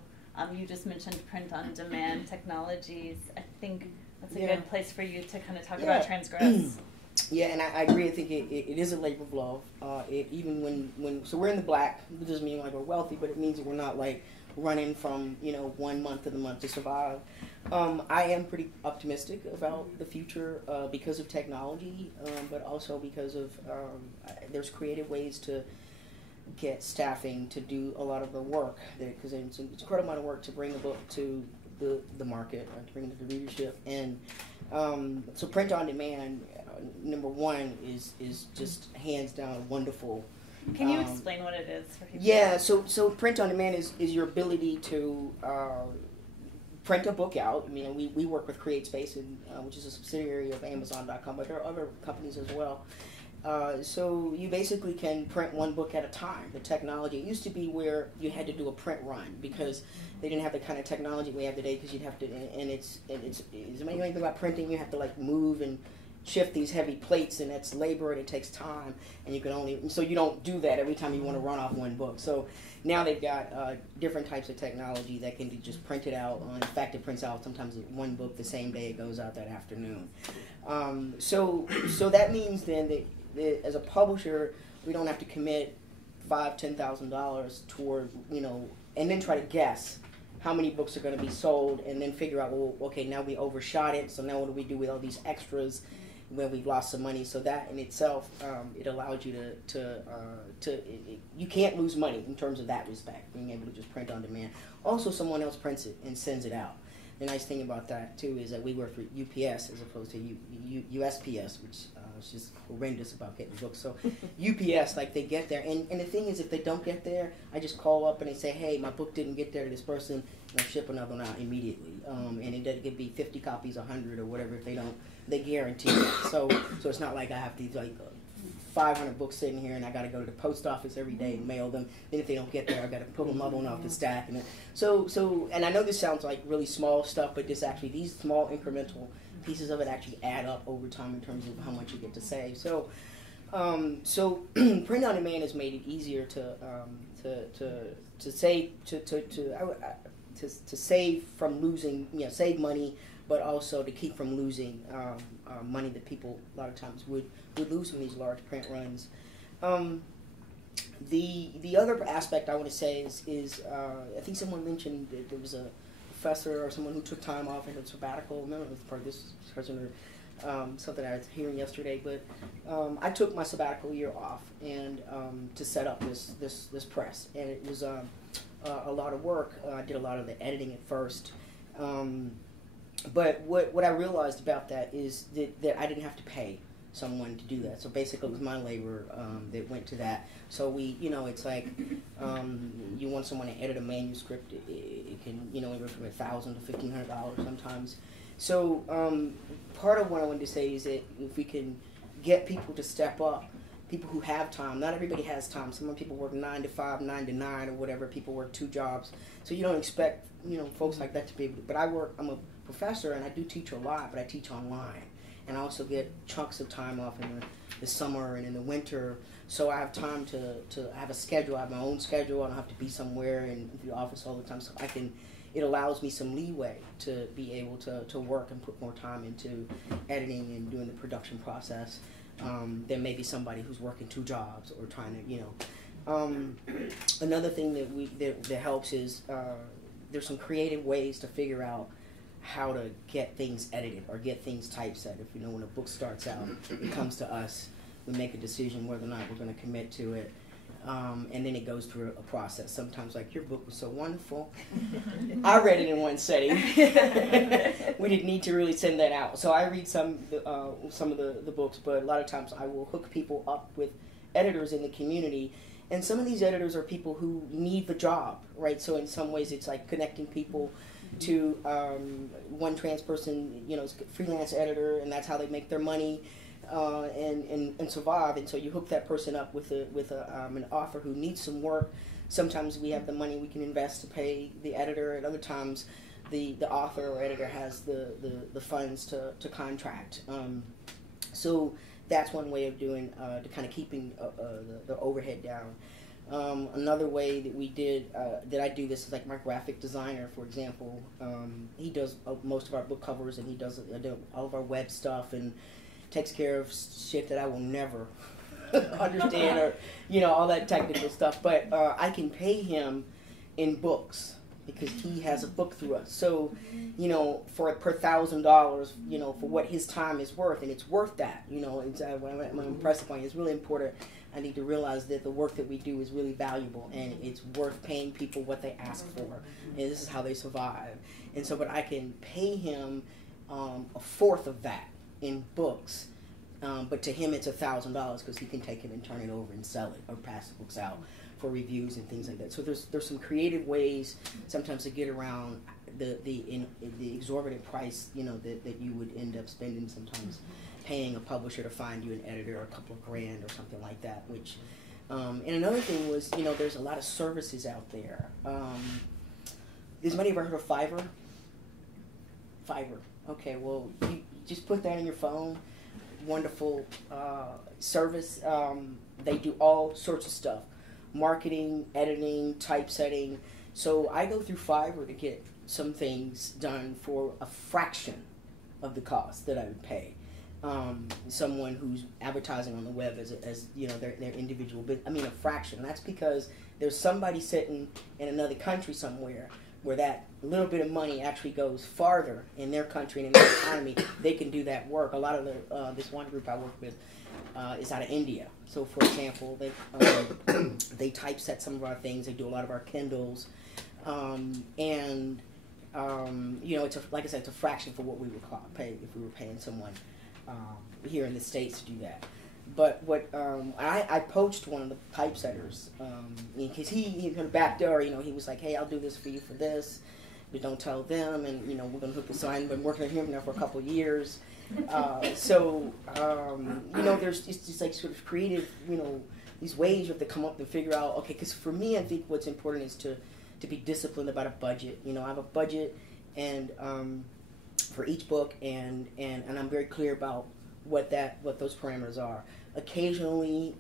you just mentioned print-on-demand technologies. I think that's a good place for you to kind of talk about transgress. Yeah, and I agree. I think it is a labor of love. Even when so we're in the black, it doesn't mean we're wealthy, but it means that we're not running from 1 month of the month to survive. I am pretty optimistic about the future because of technology, but also because of there's creative ways to get staffing to do a lot of the work, because it's an incredible amount of work to bring a book to the market, to bring it to the readership. And so print on demand, number one, is just hands down wonderful. Can you explain what it is for people? Yeah, so print on demand is your ability to print a book out. We work with CreateSpace, which is a subsidiary of Amazon.com, but there are other companies as well. So you basically can print one book at a time. The technology, it used to be where you had to do a print run because they didn't have the kind of technology we have today, because you'd have to, and it's when you think about printing, you have to move and shift these heavy plates, and that's labor, and it takes time, and so you don't do that every time you want to run off one book. So now they've got different types of technology that can be just printed out. In fact, it prints out sometimes one book the same day it goes out that afternoon. So that means then that as a publisher, we don't have to commit $5,000-$10,000 toward, and then try to guess how many books are going to be sold, and then figure out, well, okay, now we overshot it, so now what do we do with all these extras where we've lost some money? So that in itself, it allows you you can't lose money in terms of that respect, being able to just print on demand. Also, someone else prints it and sends it out. the nice thing about that too is that we work for UPS as opposed to USPS, which is just horrendous about getting books. So UPS, like, they get there, and the thing is, if they don't get there, I just call up and they say, hey, my book didn't get there to this person, and I'll ship another one out immediately. And it could be 50 copies, 100, or whatever. If they don't, they guarantee it. So it's not like I have these 500 books sitting here and I got to go to the post office every day and mail them. Then if they don't get there, I got to pull another one off the stack. And and I know this sounds like really small stuff, but these small incremental pieces of it actually add up over time in terms of how much you get to save. So print on demand has made it easier to save from losing, save money, but also to keep from losing money that people a lot of times would lose from these large print runs. The other aspect I want to say is I think someone mentioned that there was a professor or someone who took time off in a sabbatical. I remember it was part of this person or something I was hearing yesterday. But I took my sabbatical year off and to set up this press, and it was a lot of work. I did a lot of the editing at first. But what I realized about that is that I didn't have to pay someone to do that. So basically it was my labor that went to that. So it's like you want someone to edit a manuscript, it can, anywhere from $1,000 to $1,500 sometimes. So part of what I wanted to say is that if we can get people to step up, people who have time. Not everybody has time. Some people work 9 to 5, 9 to 9, or whatever. People work 2 jobs. So you don't expect, folks like that to be able to. But I'm a professor, and I do teach a lot, but I teach online. And I also get chunks of time off in the summer and in the winter. So I have time to have a schedule. I have my own schedule. I don't have to be somewhere in the office all the time. So it allows me some leeway to be able to work and put more time into editing and doing the production process. There may be somebody who's working 2 jobs or trying to, another thing that helps is there's some creative ways to figure out how to get things edited or get things typeset. If when a book starts out, it comes to us, we make a decision whether or not we're going to commit to it, and then it goes through a process. Sometimes, like, your book was so wonderful, I read it in one setting. We didn't need to really send that out. So I read some of the books, but a lot of times I will hook people up with editors in the community. And some of these editors are people who need the job, right? So in some ways it's like connecting people to one trans person, is a freelance editor, and that's how they make their money and survive. And so you hook that person up with an author who needs some work. Sometimes we have the money we can invest to pay the editor, and other times the author or editor has the funds to contract. So that's one way of doing to kind of keeping the overhead down. Another way that we did that I do this is like my graphic designer, for example. He does most of our book covers, and he does all of our web stuff and takes care of shit that I will never understand, or all that technical stuff. But I can pay him in books because he has a book through us. So for per $1,000, for what his time is worth, and it's worth that. It's, I'm impressed upon you. It's really important. I need to realize that the work that we do is really valuable, and it's worth paying people what they ask for, and this is how they survive. And so, but I can pay him a fourth of that in books, but to him it's $1,000 because he can take it and turn it over and sell it or pass the books out for reviews and things like that. So there's some creative ways sometimes to get around the exorbitant price that you would end up spending sometimes. Paying a publisher to find you an editor, a couple of grand or something like that. Which, and another thing was, there's a lot of services out there. Has anybody ever heard of Fiverr? Fiverr. Okay, well, you just put that in your phone. Wonderful service. They do all sorts of stuff: marketing, editing, typesetting. So I go through Fiverr to get some things done for a fraction of the cost that I would pay. Someone who's advertising on the web as their individual business. I mean, a fraction. That's because there's somebody sitting in another country somewhere where that little bit of money actually goes farther in their country and in their economy. They can do that work. A lot of this one group I work with is out of India. So, for example, they typeset some of our things. They do a lot of our Kindles, and you know, like I said, it's a fraction for what we would pay if we were paying someone here in the States to do that. But what I poached one of the typesetters because he in the back door, you know, he was like, "Hey, I'll do this for you for this, but don't tell them." And you know, we're gonna hook this. So I've been working with him now for a couple of years. You know, it's just like sort of creative, you know, these ways you have to come up and figure out. Okay, because for me, I think what's important is to be disciplined about a budget. You know, I have a budget and for each book, and I'm very clear about what those parameters are. Occasionally,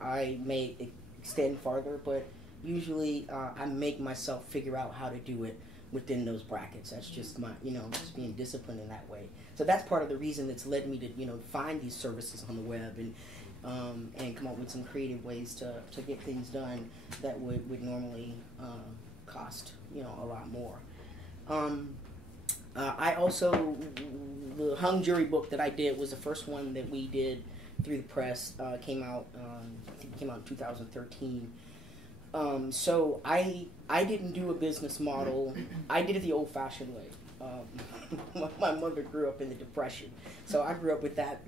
I may extend farther, but usually I make myself figure out how to do it within those brackets. That's just my, you know, just being disciplined in that way. So that's part of the reason that's led me to, you know, find these services on the web and come up with some creative ways to get things done that would normally cost, you know, a lot more. I also, the hung jury book that I did was the first one that we did through the press. Came out, I think it came out in 2013. So I didn't do a business model. I did it the old-fashioned way. My mother grew up in the Depression, so I grew up with that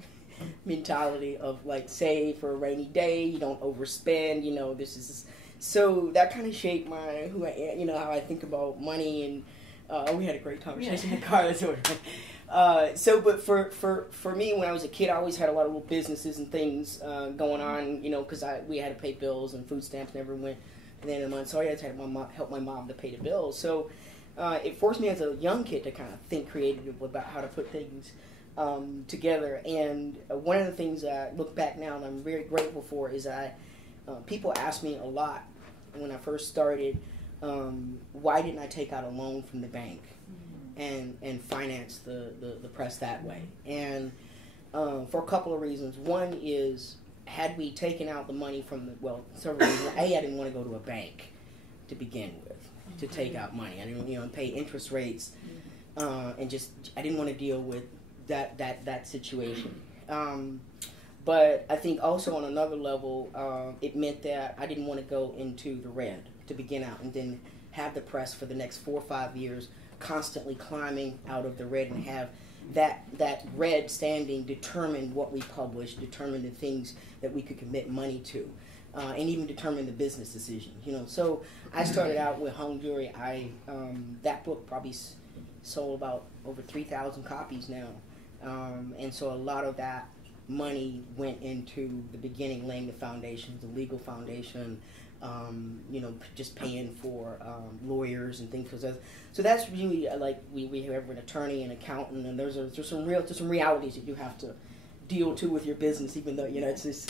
mentality of like save for a rainy day. You don't overspend. You know, this is so that kind of shaped who I am. You know, how I think about money, and we had a great conversation in the car. But for me, when I was a kid, I always had a lot of little businesses and things going on. You know, because we had to pay bills and food stamps never went at the end of the month, so I had to help my mom to pay the bills. So it forced me as a young kid to kind of think creatively about how to put things together. And one of the things that I look back now and I'm very grateful for is people ask me a lot when I first started, why didn't I take out a loan from the bank and finance the press that way? And for a couple of reasons. One is, had we taken out the money from several reasons. I didn't want to go to a bank to begin with to take out money. I didn't, you know, pay interest rates, and just I didn't want to deal with that situation. But I think also on another level, it meant that I didn't want to go into the red to begin out and then have the press for the next 4 or 5 years constantly climbing out of the red and have that red standing determine what we publish, determine the things that we could commit money to, and even determine the business decisions. You know, so I started out with hung jury. That book probably sold about over 3,000 copies now, and so a lot of that money went into the beginning, laying the foundation, the legal foundation. You know, just paying for lawyers and things. So that's really like we have an attorney and accountant, and there's some realities that you have to deal to with your business, even though, you know, it's this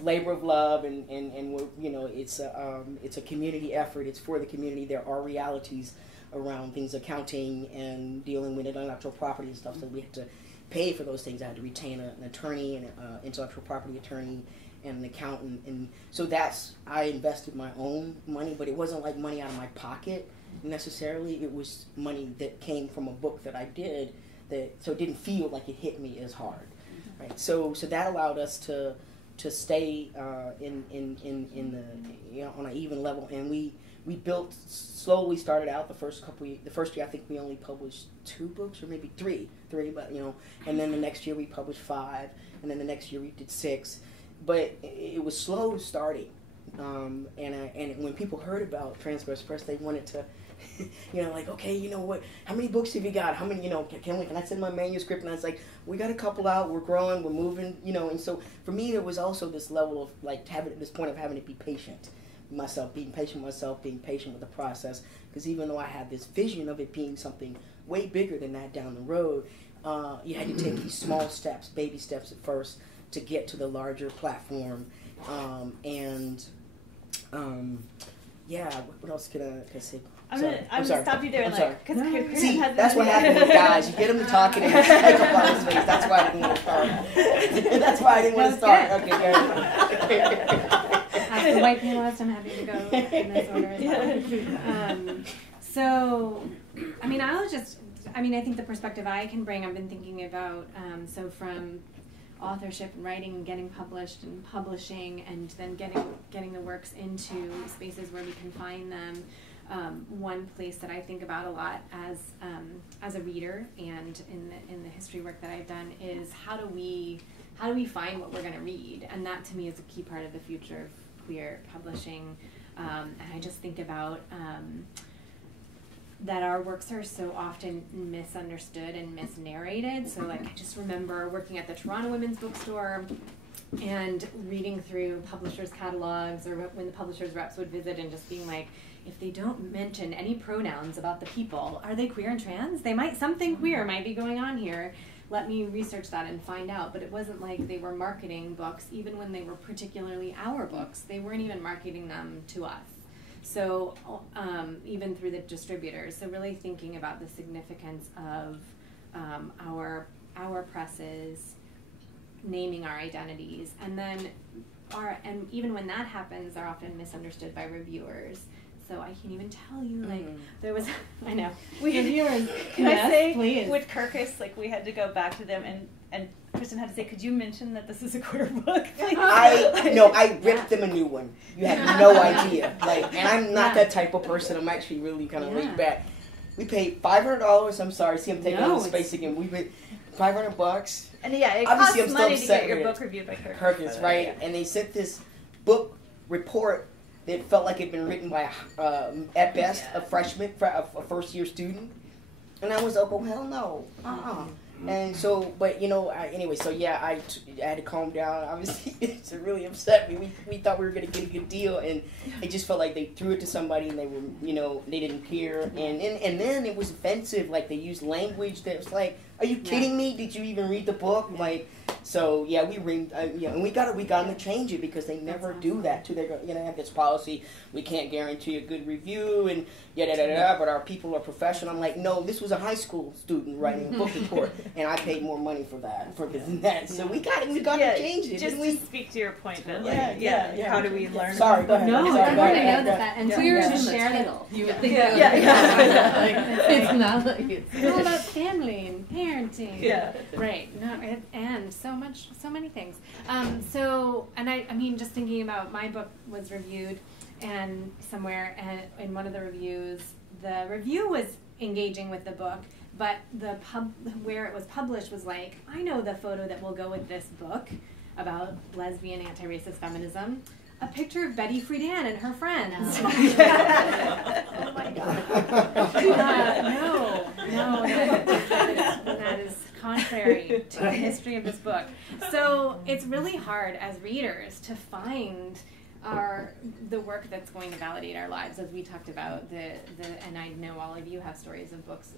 labor of love, and you know, it's a community effort. It's for the community. There are realities around things, accounting and dealing with intellectual property and stuff. So we have to pay for those things. I had to retain an attorney and an intellectual property attorney and an accountant, and so I invested my own money, but it wasn't like money out of my pocket necessarily. It was money that came from a book that I did, so it didn't feel like it hit me as hard, right? So that allowed us to stay in the, you know, on an even level, and we slowly started out the first year. I think we only published 2 books or maybe three, but you know, and then the next year we published 5, and then the next year we did 6. But it was slow starting, and when people heard about Transgress Press, they wanted to, you know, like, okay, you know what? How many books have you got? How many? You know, can I send my manuscript? And I was like, we got a couple out. We're growing. We're moving. You know, and so for me, there was also this level of like having this point of having to be patient with myself, being patient with myself, being patient with the process. Because even though I had this vision of it being something way bigger than that down the road, you had to take these small steps, baby steps at first, to get to the larger platform, yeah. What else could I say? I'm gonna stop you there and like, because see, that's what happens with guys. You get them to talking and you make up on his face. That's why I didn't want to start. That's why I didn't want to start. Okay, good. As the white panelist, I'm happy to go in this order as well. So, I think the perspective I can bring, I've been thinking about, so from authorship and writing and getting published and publishing and then getting the works into spaces where we can find them. one place that I think about a lot as a reader and in the history work that I've done is how do we find what we're going to read, and that to me is a key part of the future of queer publishing. And I just think about that our works are so often misunderstood and misnarrated. So like I just remember working at the Toronto Women's Bookstore and reading through publishers' catalogs, or when the publishers' reps would visit, and just being like, if they don't mention any pronouns about the people, are they queer and trans? Something queer might be going on here. Let me research that and find out. But it wasn't like they were marketing books, even when they were particularly our books. They weren't even marketing them to us. So even through the distributors. So really thinking about the significance of our presses, naming our identities, and then and even when that happens, are often misunderstood by reviewers. So I can't even tell you, like, there was, I know, reviewers. Can I say, please. with Kirkus, like, we had to go back to them, and Kristen had to say, could you mention that this is a queer book? I ripped them a new one. You have no idea. Like, and I'm not that type of person. I'm actually really kind of laid back. We paid $500. I'm sorry. See, I'm taking up the space again. We paid $500. And yeah, it Obviously, costs money to get your book reviewed by Kirkus, right? Yeah. And they sent this book report that felt like it'd been written by, at best, a freshman, a first-year student. And I was like, oh, hell no. And so, but, you know, anyway, so yeah, I had to calm down. Obviously, it really upset me. We thought we were going to get a good deal, and it just felt like they threw it to somebody, and they were, you know, they didn't care. And then it was offensive. Like, they used language that was like, are you kidding me? Did you even read the book? Like, so yeah, and we got them to change it, because they never do that too. They're going to have this policy: we can't guarantee a good review, and but our people are professional. I'm like, no, this was a high school student writing a book report, and I paid more money for that than that. So we got to change it. Just to speak to your point, then, how do we learn? Sorry, go ahead. No, sorry, I want to know that, and to share that. You would think It's not like it's all about family and parenting. Yeah. Right. No, and so many things. And I mean, just thinking about my book was reviewed, and somewhere, and in one of the reviews, the review was engaging with the book, but the where it was published was like, I know the photo that will go with this book about lesbian anti-racist feminism. A picture of Betty Friedan and her friends. Oh my God. No, that is contrary to the history of this book. So it's really hard as readers to find the work that's going to validate our lives, as we talked about. And I know all of you have stories of books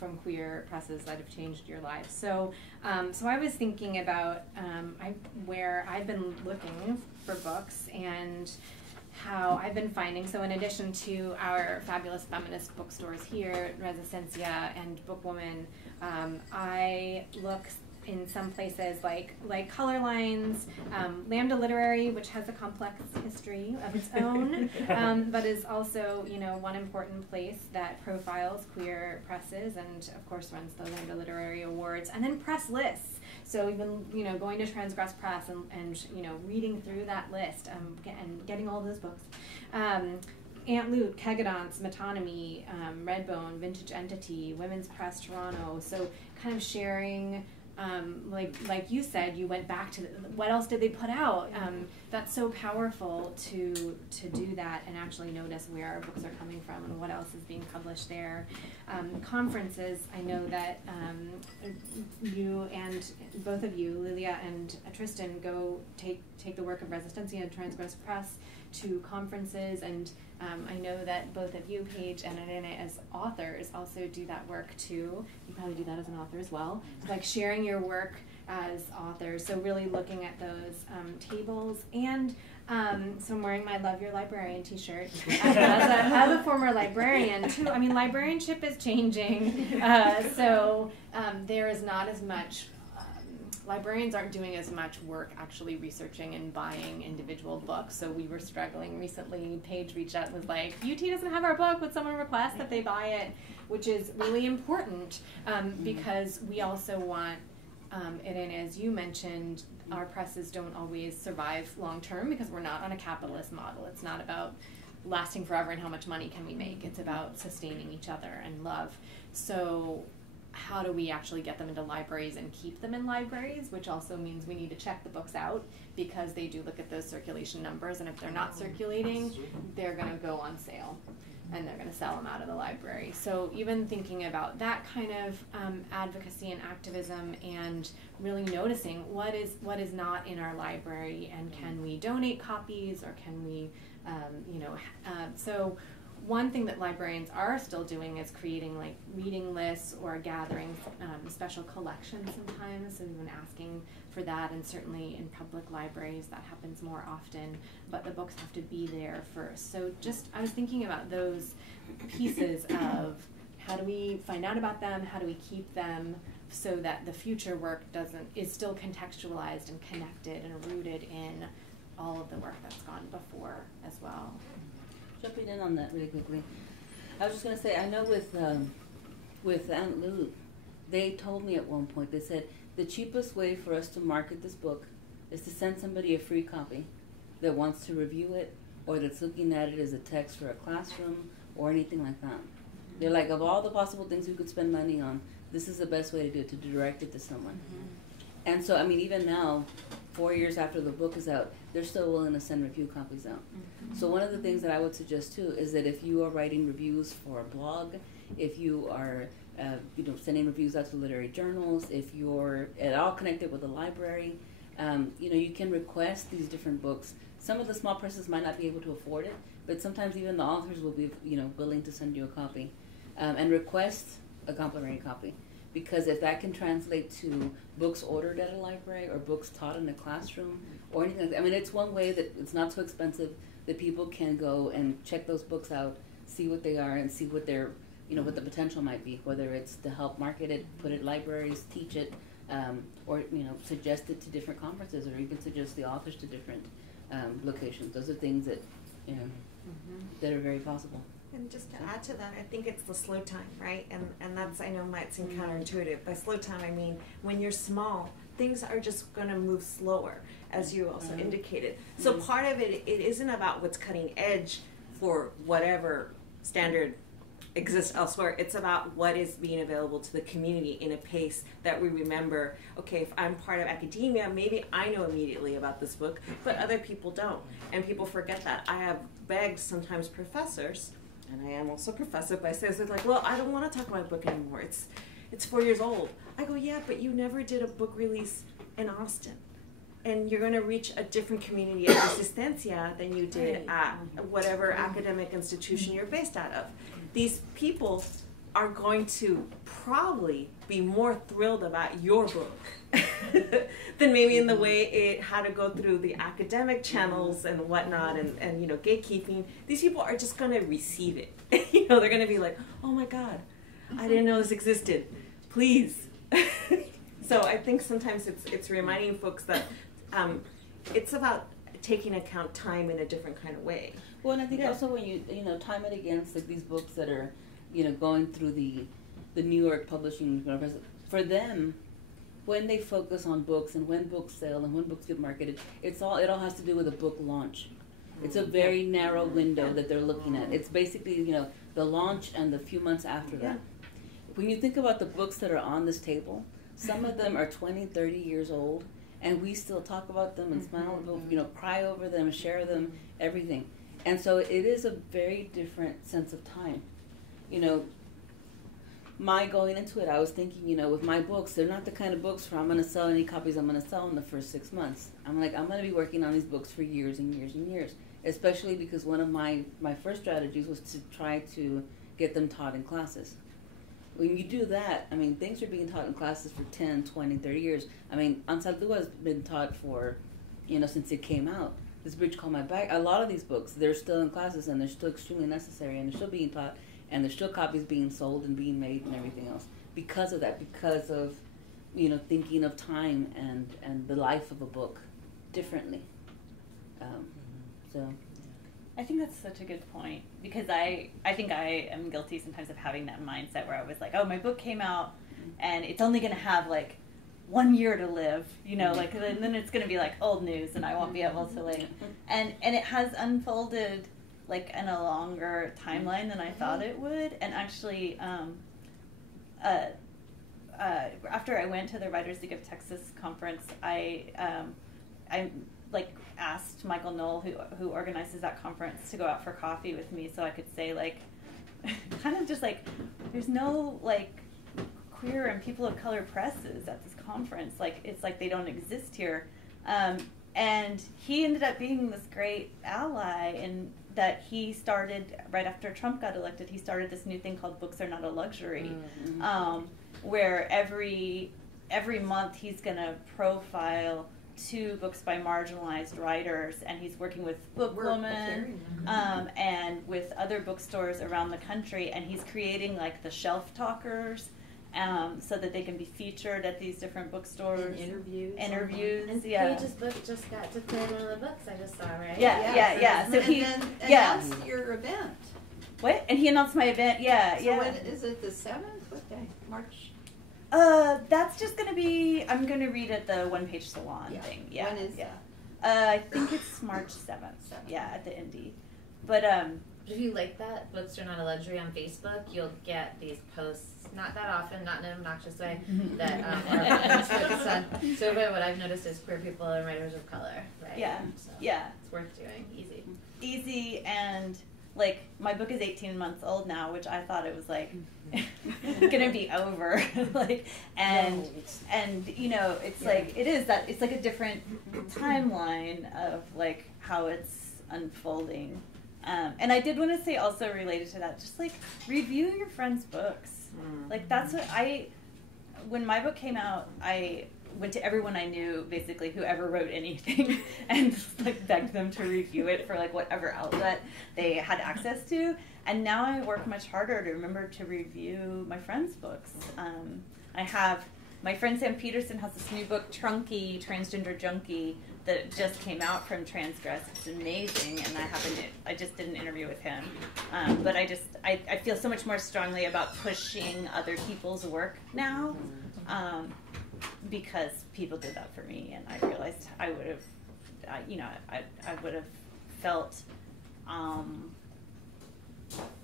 from queer presses that have changed your lives. So I was thinking about where I've been looking for books and how I've been finding. So in addition to our fabulous feminist bookstores here, Resistencia and Bookwoman, I look in some places like Color Lines, Lambda Literary, which has a complex history of its own, but is also, you know, one important place that profiles queer presses, and of course runs the Lambda Literary Awards, and then press lists. So even, you know, going to Transgress Press and you know, reading through that list and getting all those books. Aunt Loot, Kegadance, Metonymy, Redbone, Vintage Entity, Women's Press Toronto. So kind of sharing, like you said, you went back to what else did they put out? That's so powerful to do that and actually notice where our books are coming from and what else is being published there. Conferences, I know that you and both of you, Lilia and Tristan, go take the work of Resistencia and Transgress Press to conferences, and I know that both of you, Paige and Ire'ne, as authors, also do that work too. You probably do that as an author as well, like sharing your work as authors. So really looking at those tables, and so I'm wearing my Love Your Librarian t-shirt. As a former librarian too, I mean, librarianship is changing, so there is not as much. Librarians aren't doing as much work actually researching and buying individual books, so we were struggling recently. Paige reached out and was like, UT doesn't have our book, would someone request that they buy it? Which is really important, because we also want, and as you mentioned, our presses don't always survive long term because we're not on a capitalist model. It's not about lasting forever and how much money can we make. It's about sustaining each other and love. So how do we actually get them into libraries and keep them in libraries, which also means we need to check the books out, because they do look at those circulation numbers, and if they're not circulating, they're going to go on sale and they're going to sell them out of the library. So even thinking about that kind of advocacy and activism, and really noticing what is not in our library, and can we donate copies, or can we, so one thing that librarians are still doing is creating like reading lists or gathering special collections sometimes, and even asking for that, and certainly in public libraries that happens more often, but the books have to be there first. So just, I was thinking about those pieces of how do we find out about them, how do we keep them, so that the future work is still contextualized and connected and rooted in all of the work that's gone before as well. Jumping in on that really quickly, I was just going to say, I know with Aunt Lou, they told me at one point, they said, the cheapest way for us to market this book is to send somebody a free copy that wants to review it, or that's looking at it as a text for a classroom, or anything like that. They're like, of all the possible things we could spend money on, this is the best way to do it, to direct it to someone. Mm-hmm. And so, I mean, even now, 4 years after the book is out, they're still willing to send review copies out. Mm-hmm. So one of the things that I would suggest too is that if you are writing reviews for a blog, if you are sending reviews out to literary journals, if you're at all connected with a library, you can request these different books. Some of the small presses might not be able to afford it, but sometimes even the authors will be willing to send you a copy, and request a complimentary copy. Because if that can translate to books ordered at a library, or books taught in a classroom, or anything like that, I mean, it's one way that it's not so expensive that people can go and check those books out, see what they are, and see what their, what the potential might be, whether it's to help market it, put it in libraries, teach it, or, suggest it to different conferences, or even suggest the authors to different locations. Those are things that, that are very possible. And just to add to that, I think it's the slow time, right? And that's, I know, might seem counterintuitive. By slow time, I mean when you're small, things are just going to move slower, as you also indicated. So part of it isn't about what's cutting edge for whatever standard exists elsewhere. It's about what is being available to the community in a pace that we remember, okay, if I'm part of academia, maybe I know immediately about this book, but other people don't. And people forget that. I have begged sometimes professors, and I am also a professor, but I say, they're like, well, I don't want to talk about my book anymore. It's 4 years old. I go, yeah, but you never did a book release in Austin. And you're going to reach a different community at Resistencia than you did at whatever academic institution you're based out of. These people are going to probably be more thrilled about your book than maybe in the way it had to go through the academic channels and whatnot, and gatekeeping. These people are just going to receive it. They're going to be like, oh my God, I didn't know this existed. Please. So I think sometimes it's reminding folks that it's about taking account time in a different kind of way. Well, and I think also when you time it against like these books that are going through the New York publishing, for them, when they focus on books and when books sell and when books get marketed, it all has to do with a book launch. It's a very narrow window that they're looking at. It's basically the launch and the few months after that. When you think about the books that are on this table, some of them are 20, 30 years old, and we still talk about them and smile, cry over them, share them, everything. And so it is a very different sense of time. My going into it, I was thinking, with my books, they're not the kind of books where I'm going to sell any copies I'm going to sell in the first 6 months. I'm going to be working on these books for years and years and years, especially because one of my first strategies was to try to get them taught in classes. When you do that, things are being taught in classes for 10, 20, 30 years. Untitled has been taught for, since it came out. This Bridge Called My Bag, a lot of these books, they're still in classes and they're still extremely necessary and they're still being taught and there's still copies being sold and being made and everything else because of that, because of, thinking of time and the life of a book differently. I think that's such a good point, because I think I am guilty sometimes of having that mindset where I was like, oh, my book came out and it's only going to have like 1 year to live, and then it's going to be like old news and I won't be able to and it has unfolded like in a longer timeline than I thought it would. And actually, after I went to the Writers League of Texas conference, I like asked Michael Knoll, who organizes that conference, to go out for coffee with me so I could say, like, kind of just like, there's no like queer and people of color presses at this conference. Like, it's like they don't exist here. And he ended up being this great ally, in that he started, right after Trump got elected, he started this new thing called Books Are Not a Luxury, where every month he's going to profile 2 books by marginalized writers, and he's working with Bookwoman and with other bookstores around the country, and he's creating like the shelf talkers, so that they can be featured at these different bookstores. And interviews, and yeah. Paige's book just got declared one of the books I just saw, right? Yeah. So he announced your event. What? And he announced my event. Yeah. When, is it the 7th? What day? March? That's just gonna be. I'm gonna read at the One Page Salon thing. Yeah. When is that? I think it's March 7th. Yeah, at the Indie. But if you like that, Books Are Not a Luxury on Facebook, you'll get these posts, not that often, not in an obnoxious way, that are focused on. So, but what I've noticed is queer people and writers of color, right? Yeah. So Yeah. It's worth doing. Easy, and like my book is 18 months old now, which I thought it was like gonna be over. Like, and you know, it's like it is that it's like a different timeline of like how it's unfolding. And I did want to say also related to that, just like review your friends' books. Like that's what when my book came out, I went to everyone I knew, basically, whoever wrote anything, and just, like begged them to review it for like whatever outlet they had access to. And now I work much harder to remember to review my friends' books. I have my friend Sam Peterson has this new book, Trunky, Transgender Junkie, that just came out from Transgress. It's amazing, and I just did an interview with him. But I feel so much more strongly about pushing other people's work now, because people did that for me, and I realized I would have, I would have felt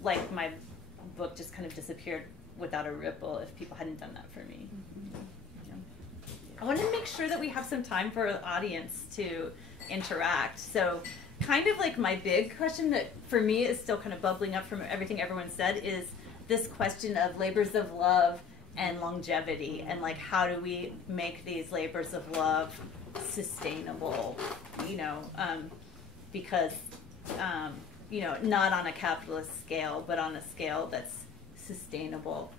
like my book just kind of disappeared without a ripple if people hadn't done that for me. I want to make sure that we have some time for the audience to interact. So kind of like my big question that for me is still kind of bubbling up from everything everyone said is this question of labors of love and longevity, and like how do we make these labors of love sustainable, because not on a capitalist scale, but on a scale that's sustainable.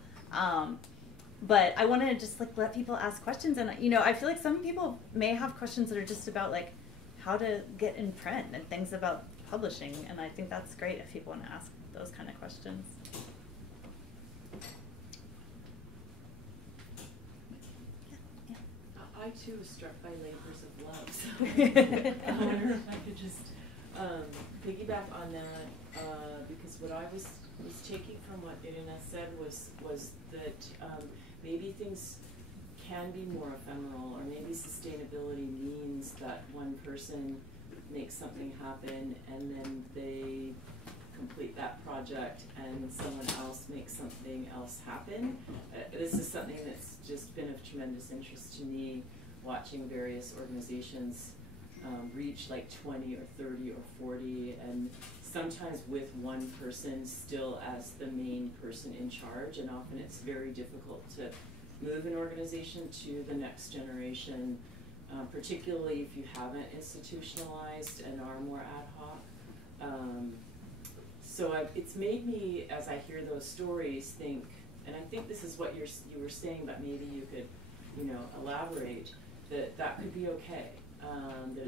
But I want to just like let people ask questions, and I feel like some people may have questions that are just about like how to get in print and things about publishing, and I think that's great if people want to ask those kind of questions. I too was struck by labors of love, so I wonder if I could just piggyback on that, because what I was taking from what Ire'ne said was that maybe things can be more ephemeral, or maybe sustainability means that one person makes something happen and then they complete that project and someone else makes something else happen. This is something that's just been of tremendous interest to me, watching various organizations reach like 20 or 30 or 40, and sometimes with one person still as the main person in charge, and often it's very difficult to move an organization to the next generation, particularly if you haven't institutionalized and are more ad hoc. So it's made me, as I hear those stories, think, and I think this is what you were saying, but maybe you could, elaborate, that could be okay. That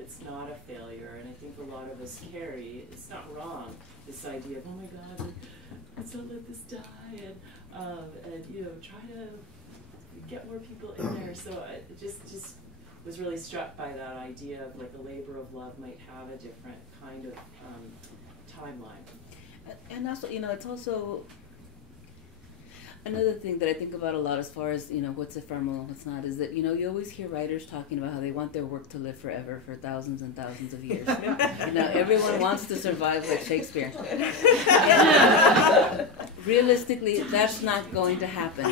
it's not a failure, and I think a lot of us carry, it's not wrong, this idea of, oh my God, let's not let this die, and try to get more people in there. So I just was really struck by that idea of like a labor of love might have a different kind of timeline. And also, it's also, Another thing that I think about a lot as far as, what's ephemeral and what's not is that, you always hear writers talking about how they want their work to live forever for thousands and thousands of years. Everyone wants to survive like Shakespeare. Realistically, that's not going to happen.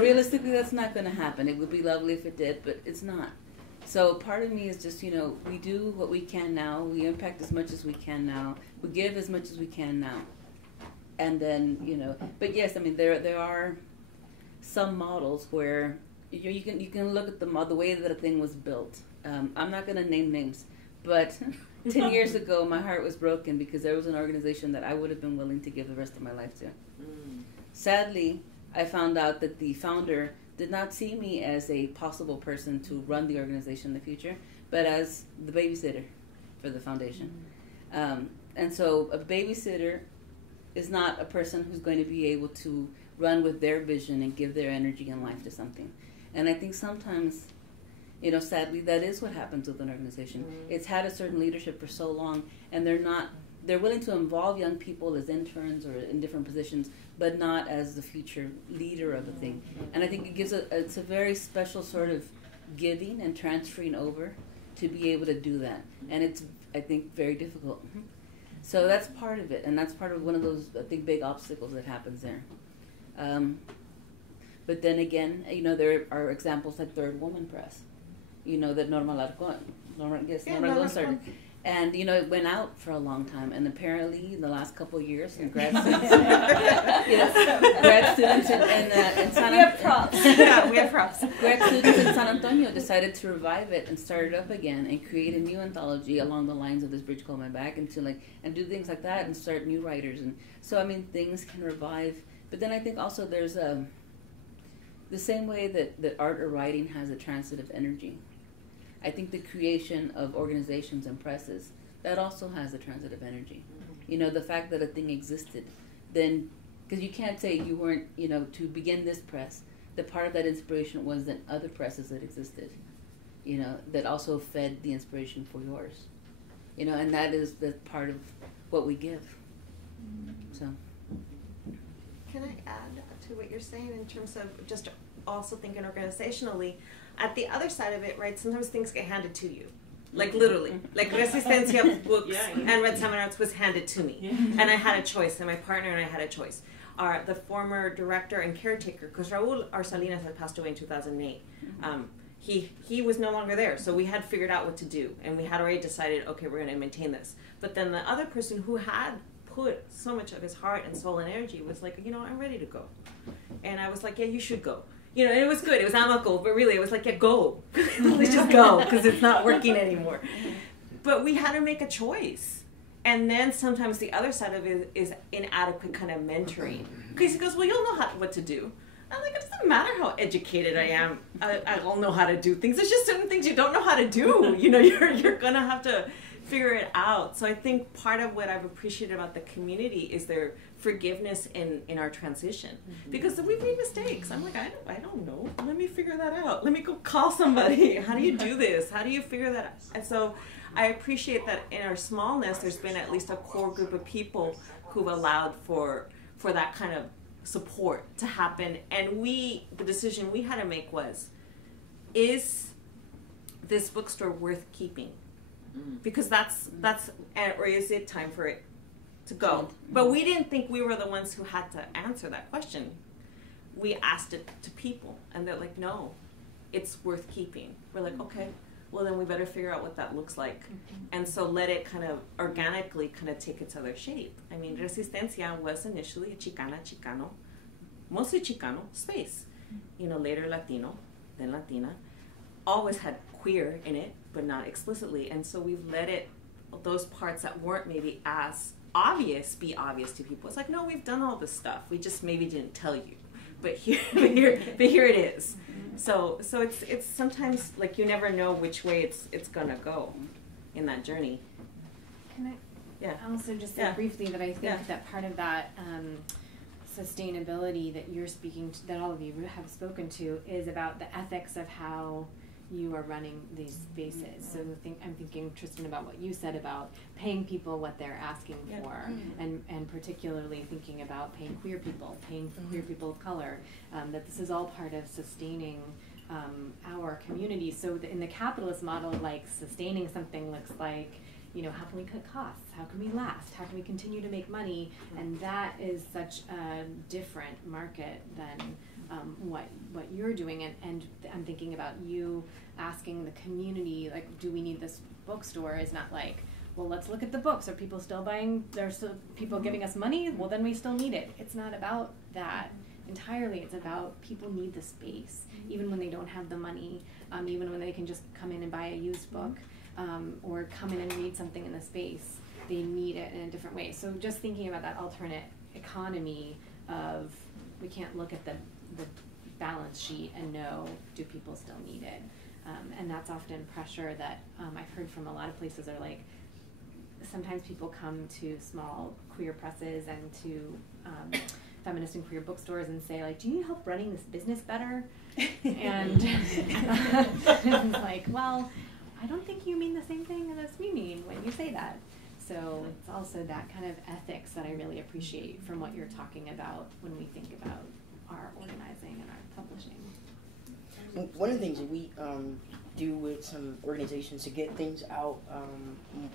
Realistically, that's not going to happen. It would be lovely if it did, but it's not. So part of me is just, we do what we can now. We impact as much as we can now. We give as much as we can now. And then, but yes, I mean, there are some models where you can look at the way that a thing was built. I'm not going to name names, but 10 years ago, my heart was broken because there was an organization that I would have been willing to give the rest of my life to. Sadly, I found out that the founder did not see me as a possible person to run the organization in the future, but as the babysitter for the foundation. And so a babysitter is not a person who's going to be able to run with their vision and give their energy and life to something. And I think sometimes, sadly, that is what happens with an organization. It's had a certain leadership for so long, and they're willing to involve young people as interns or in different positions, but not as the future leader of the thing. And I think it gives it's a very special sort of giving and transferring over to be able to do that. And it's, I think, very difficult. So that's part of it, and that's part of one of those, I think, big obstacles that happens there. But then again, there are examples like Third Woman Press, that Norma Larcon started. And, it went out for a long time, and apparently in the last couple of years, some grad students, grad students in San Antonio. We have props. Yeah, we have props. Grad students in San Antonio decided to revive it and start it up again and create a new anthology along the lines of This Bridge Called My Back and do things like that and start new writers. And so, I mean, things can revive. But then I think also there's the same way that art or writing has a transitive energy. I think the creation of organizations and presses, that also has a transitive energy. The fact that a thing existed, then, because you can't say you weren't, to begin this press, that part of that inspiration was that other presses that existed, that also fed the inspiration for yours. And that is the part of what we give. So. Can I add to what you're saying in terms of just also thinking organizationally? At the other side of it, right, sometimes things get handed to you. Like literally. Like Resistencia Books and Red Salmon Arts was handed to me. And I had a choice, and my partner and I had a choice. The former director and caretaker, because Raul Arsalinas had passed away in 2008, he was no longer there. So we had figured out what to do. And we had already decided, okay, we're going to maintain this. But then the other person who had put so much of his heart and soul and energy was like, I'm ready to go. And I was like, yeah, you should go. And it was good. It was amicable, but really it was like, yeah, go. Let's just go, because it's not working anymore. But we had to make a choice. And then sometimes the other side of it is inadequate kind of mentoring. Because he goes, well, you'll know what to do. I'm like, it doesn't matter how educated I am. I'll know how to do things. There's just certain things you don't know how to do. You're going to have to figure it out. So I think part of what I've appreciated about the community is their forgiveness in our transition. Because we've made mistakes. I'm like, I don't know. Let me figure that out. Let me go call somebody. How do you do this? How do you figure that out? And so I appreciate that in our smallness, there's been at least a core group of people who've allowed for that kind of support to happen. And the decision we had to make was, is this bookstore worth keeping? Because or is it time for it to go? But we didn't think we were the ones who had to answer that question. We asked it to people, and they're like, no, it's worth keeping. We're like, okay, well then we better figure out what that looks like. And so let it kind of organically kind of take its other shape. I mean, Resistencia was initially a Chicano, mostly Chicano space. Later Latino, then Latina. Always had queer in it, but not explicitly. And so we've let those parts that weren't maybe as obvious be obvious to people. It's like, no, we've done all this stuff. We just maybe didn't tell you. But here it is. So it's sometimes like you never know which way it's gonna go in that journey. Can I also just say briefly that I think that part of that sustainability that you're speaking to, that all of you have spoken to, is about the ethics of how you are running these spaces. So I'm thinking, Tristan, about what you said about paying people what they're asking for, and particularly thinking about paying queer people, paying queer people of color, that this is all part of sustaining our community. So in the capitalist model, like sustaining something looks like, you know, how can we cut costs? How can we last? How can we continue to make money? And that is such a different market than what you're doing. And I'm thinking about you asking the community, like, do we need this bookstore? Is not like, well, let's look at the books. Are people still buying? There's still people giving us money? Well, then we still need it. It's not about that entirely. It's about people need the space, even when they don't have the money, even when they can just come in and buy a used book. Or come in and read something in the space, they need it in a different way. So just thinking about that alternate economy of, we can't look at the balance sheet and know, do people still need it? And that's often pressure that I've heard from a lot of places are like, sometimes people come to small queer presses and to feminist and queer bookstores and say, like, do you need help running this business better? And it's like, well, I don't think you mean the same thing as we mean when you say that. So it's also that kind of ethics that I really appreciate from what you're talking about when we think about our organizing and our publishing. One of the things that we do with some organizations to get things out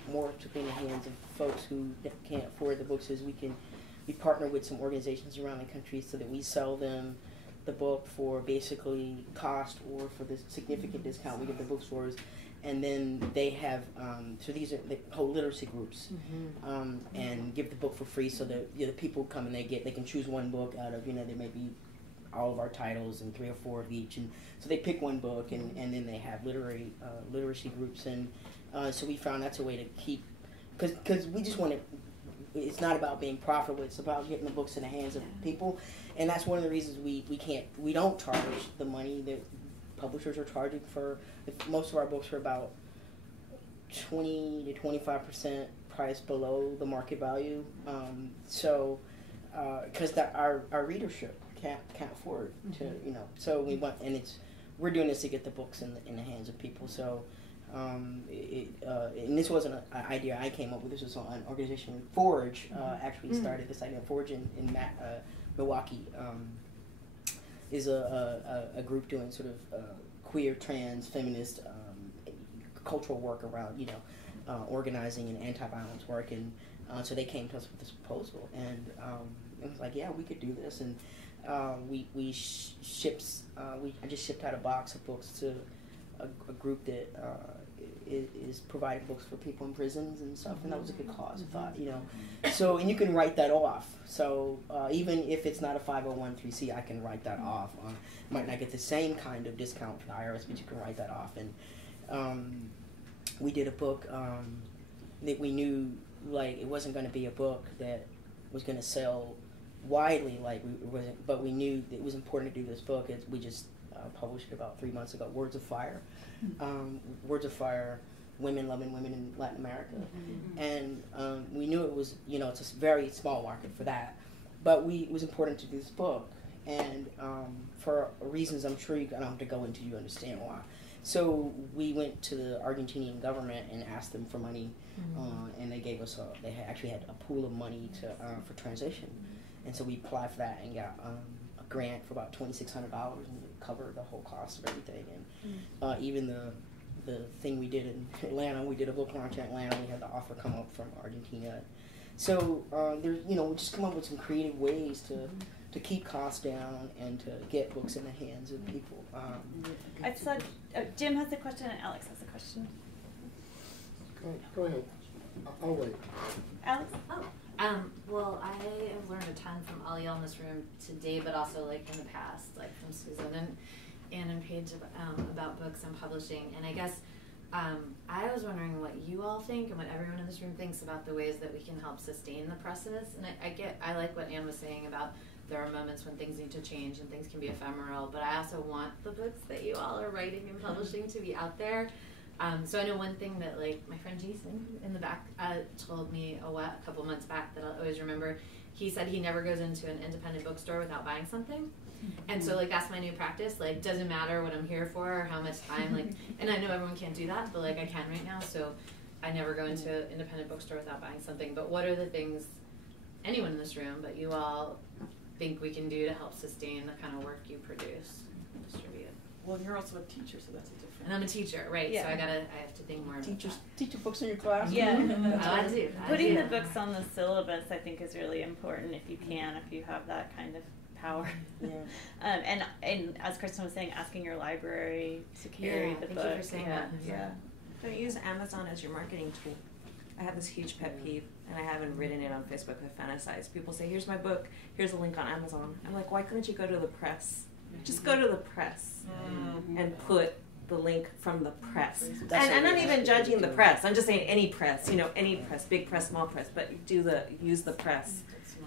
more to in the hands of folks who can't afford the books is we partner with some organizations around the country so that we sell them the book for basically cost or for the significant discount we give the bookstores. And then they have, so these are, they hold literacy groups, and give the book for free so that the people come and they can choose one book out of, there may be all of our titles and 3 or 4 of each. And so they pick one book and then they have literacy groups. And so we found that's a way to keep, because we just want to, it's not about being profitable, it's about getting the books in the hands of people. And that's one of the reasons we don't charge the money that publishers are charging for. Most of our books are about 20 to 25% price below the market value. So, because our readership can't afford to, So we want, and we're doing this to get the books in the hands of people. So, and this wasn't an idea I came up with. This was an organization, Forge, actually started this idea. Forge in Milwaukee. Is a group doing sort of queer, trans, feminist, cultural work around, organizing and anti-violence work. And so they came to us with this proposal. And it was like, yeah, we could do this. And I just shipped out a box of books to a group that is providing books for people in prisons and stuff, and that was a good cause, I thought, So, and you can write that off. So even if it's not a 501(c), I can write that off. Might not get the same kind of discount from the IRS, but you can write that off. And we did a book that we knew, like, it wasn't going to be a book that was going to sell widely, but we knew that it was important to do this book. We just published it about 3 months ago, Words of Fire. Words of Fire, Women Loving Women in Latin America. And we knew it was, it's a very small market for that. But it was important to do this book. And for reasons I'm sure you don't have to go into, you understand why. So we went to the Argentinian government and asked them for money. And they gave us they actually had a pool of money for translation. And so we applied for that and got a grant for about $2,600 and it covered the whole cost of everything. And even the thing we did in Atlanta, we did a book launch in Atlanta. We had the offer come up from Argentina. So there's, we just come up with some creative ways to keep costs down and to get books in the hands of people. I saw Jim has a question and Alex has a question. Go ahead. I'll wait. Alex? Well, I have learned a ton from all y'all in this room today, but also like in the past, like from Susan and Anne and Paige about books and publishing. And I guess I was wondering what you all think and what everyone in this room thinks about the ways that we can help sustain the presses. And I like what Anne was saying about there are moments when things need to change and things can be ephemeral, but I also want the books that you all are writing and publishing to be out there. So I know one thing that, like, my friend Jason in the back told me a couple months back that I'll always remember. he said he never goes into an independent bookstore without buying something. And so, like, that's my new practice. Like, doesn't matter what I'm here for or how much time, like, and I know everyone can't do that, but, like, I can right now, so I never go into an independent bookstore without buying something. But what are the things, anyone in this room, but you all think we can do to help sustain the kind of work you produce and distribute? Well, you're also a teacher, so that's a different. And I'm a teacher, right, Yeah. so I have to think more about that. Teacher books in your class. Yeah. I do. Putting the books on the syllabus, I think, is really important if you can, if you have that kind of power. Yeah. And as Kristen was saying, asking your library to carry the book. Thank you for saying that. Yeah. Don't use Amazon as your marketing tool. I have this huge pet peeve, and I haven't written it on Facebook. I fantasize. People say, "Here's my book. Here's a link on Amazon." I'm like, why couldn't you go to the press? Just go to the press and put the link from the press. And I'm not even judging the press. I'm just saying any press. Any press, big press, small press. But use the press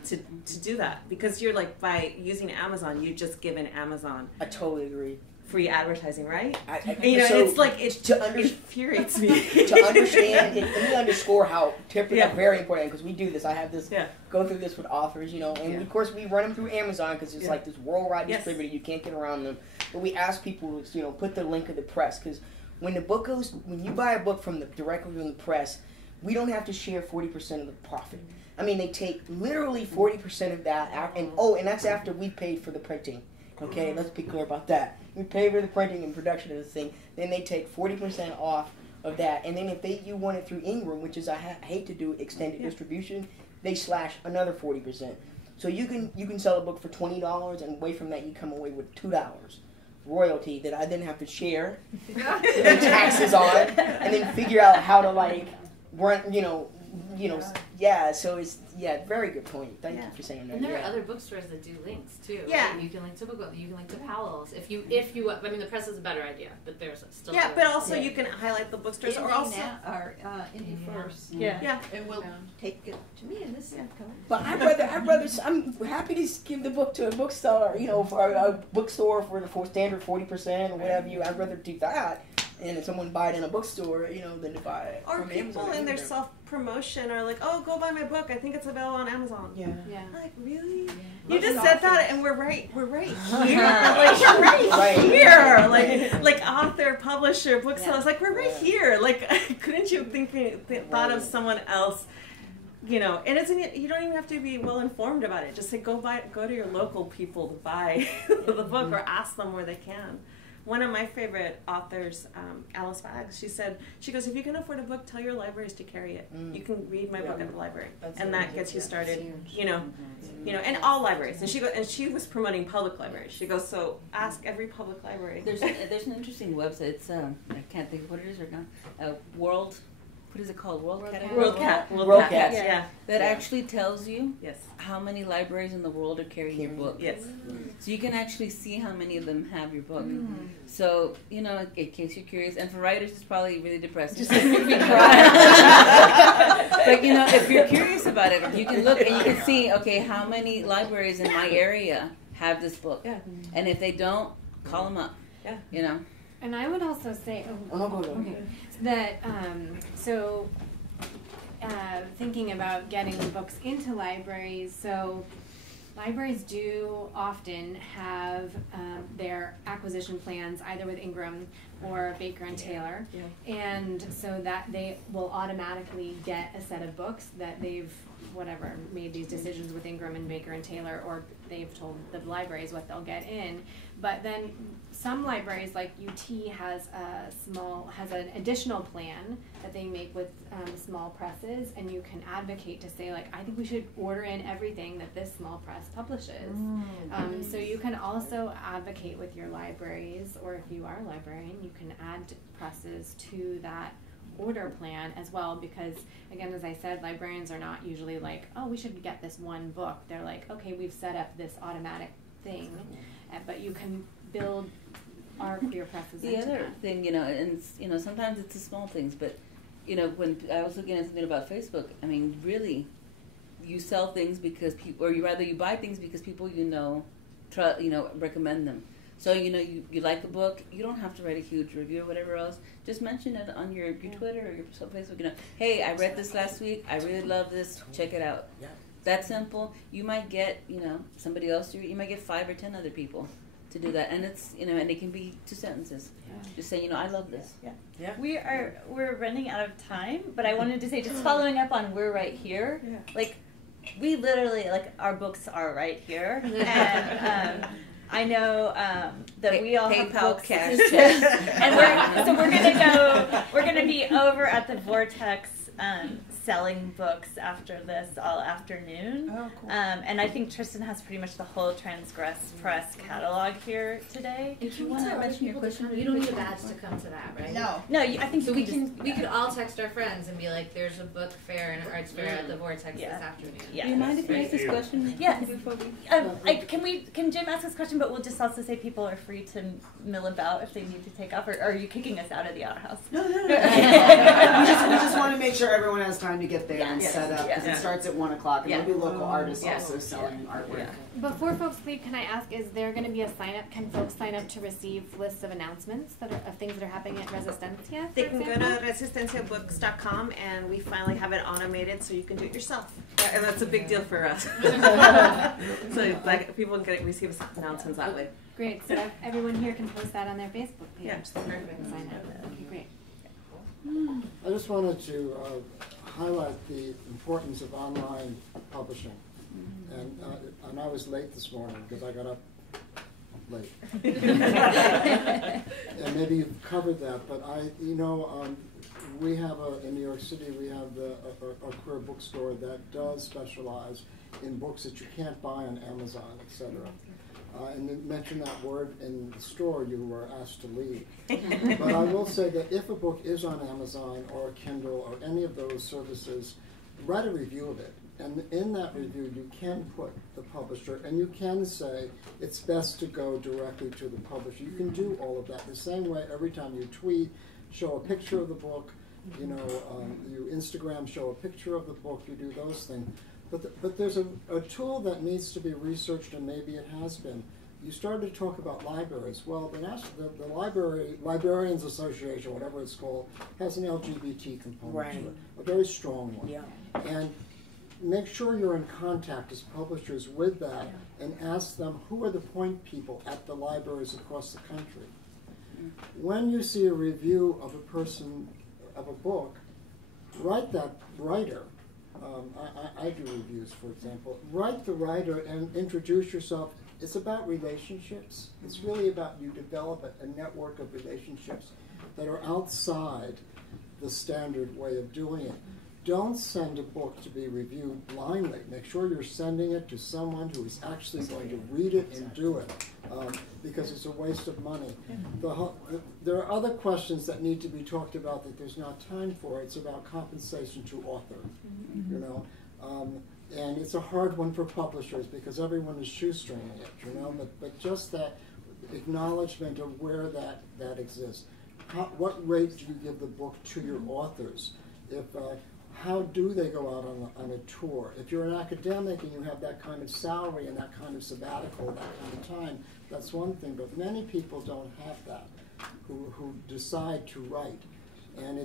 to do that, because you're like, by using Amazon, you just given Amazon. I totally agree. Free advertising, right? So it's like it infuriates me. To understand, let me underscore how tips are very important, because we do this. I have this, go through this with authors, and of course we run them through Amazon because it's like this worldwide distributor. You can't get around them. But we ask people to, put the link of the press, because when you buy a book directly from the press, we don't have to share 40% of the profit. I mean, they take literally 40% of that, and that's after we paid for the printing. Okay, let's be clear about that. We pay for the printing and production of this thing, then they take 40% off of that, and then if you want it through Ingram, which is I hate to do extended distribution, they slash another 40%. So you can sell a book for $20, and away from that you come away with $2 royalty that I then have to share, and taxes on, and then figure out how to run, so it's, very good point. Thank you for saying that. And there are other bookstores that do links too. Yeah. Right? You can link to Book, you can link to Powell's. If you, I mean, the press is a better idea, but there's still. Yeah, but also you can highlight the bookstores, or also Indie first. Yeah. And we'll take it to me in this. But I'm happy to give the book to a bookstore, for a bookstore for the standard 40% or whatever I'd rather do that. And if someone buy it in a bookstore, than to buy it or from people Amazon in their self-promotion are like, "Oh, go buy my book. I think it's available on Amazon." Yeah. I'm like, really? You just said that, and we're right here. Like, you're Right. here. Like author, publisher, booksellers. Like, we're right here. Like, couldn't you thought of someone else? And you don't even have to be well informed about it. Just say, go to your local people to buy the book, or ask them where they can. One of my favorite authors, Alice Baggs, she goes, if you can afford a book, tell your libraries to carry it. You can read my book at the library, and that gets you started. And all libraries. And she was promoting public libraries. She goes, so ask every public library. There's an interesting website. It's I can't think of what it is right now. World. What is it called? WorldCat. Yeah. That actually tells you Yes. how many libraries in the world are carrying your book. Yes. So you can actually see how many of them have your book. So, in case you're curious, and for writers it's probably really depressing. Just make me cry. But if you're curious about it, you can look and you can see, okay, how many libraries in my area have this book. Yeah. And if they don't, call them up. Yeah. And I would also say, that thinking about getting books into libraries, so libraries do often have their acquisition plans either with Ingram or Baker and Taylor, and so that they will automatically get a set of books that they've made these decisions with Ingram and Baker and Taylor, or they've told the libraries what they'll get in. But then some libraries, like UT, has an additional plan that they make with small presses, and you can advocate to say, I think we should order in everything that this small press publishes. So you can also advocate with your libraries, or if you are a librarian, you can add presses to that order plan as well, because again, as I said, librarians are not usually like, oh, we should get this one book. They're like, okay, we've set up this automatic thing, but you can build our queer presses the into other that. thing, and sometimes it's the small things, but when I was looking at something about Facebook, I mean, really, you sell things because people, or you buy things because people recommend them. So, you like a book, you don't have to write a huge review or whatever else. Just mention it on your Twitter or your Facebook. Hey, I read this last week. I really love this. Check it out. that simple. You might get, somebody else. You might get 5 or 10 other people to do that, and it's, and it can be 2 sentences. Just saying, I love this. Yeah. We're running out of time, but I wanted to say, just following up on we're right here. Like, we literally, our books are right here, and I know that we all have books, cash, and we're gonna be over at the Vortex selling books after this all afternoon. Oh, cool. And I think Tristan has pretty much the whole Transgress Press catalog here today. If you want to mention your question, you don't need a badge to come to that, right? No, I think so. We could all text our friends and be like, "There's a book fair and an arts fair at the Vortex this afternoon." Yeah. Do you mind if I ask this question? Yes. Before we... Can Jim ask this question? But we'll just also say people are free to mill about if they need to take off. Or are you kicking us out of the outhouse? No. we just want to make sure everyone has time to get there and set up, because it starts at 1 o'clock, and there'll be local artists also selling artwork. Before folks leave, can I ask, is there going to be a sign up? Can folks sign up to receive lists of announcements of things that are happening at Resistencia? They can go to resistenciabooks.com, and we finally have it automated so you can do it yourself. And that's a big deal for us. So people can receive announcements that way. Great. So everyone here can post that on their Facebook page. Yeah, perfect. Sign up. Okay, great. I just wanted to highlight the importance of online publishing. And I was late this morning because I got up late. And maybe you've covered that, but we have in New York City, we have a queer bookstore that does specialize in books that you can't buy on Amazon, etc. And you mentioned that word in the store, you were asked to leave. But I will say that if a book is on Amazon or Kindle or any of those services, write a review of it. And in that review, you can put the publisher, and you can say it's best to go directly to the publisher. You can do all of that the same way every time you tweet, show a picture of the book, you Instagram, show a picture of the book, you do those things. But there's a tool that needs to be researched, and maybe it has been. You started to talk about libraries. Well, the Librarians Association, whatever it's called, has an LGBT component to it, a very strong one. Yeah. And make sure you're in contact as publishers with that, and ask them who are the point people at the libraries across the country. When you see a review of a book, write that writer. I do reviews, for example. Write the writer and introduce yourself. It's about relationships. It's really about you develop a network of relationships that are outside the standard way of doing it. Don't send a book to be reviewed blindly. Make sure you're sending it to someone who is actually going to read it and do it, because it's a waste of money. There are other questions that need to be talked about that there's not time for. It's about compensation to author, and it's a hard one for publishers because everyone is shoestringing it, but just that acknowledgement of where that exists. What rate do you give the book to your authors? How do they go out on a tour? If you're an academic and you have that kind of salary and that kind of sabbatical, that kind of time, that's one thing. But many people don't have that, who decide to write. And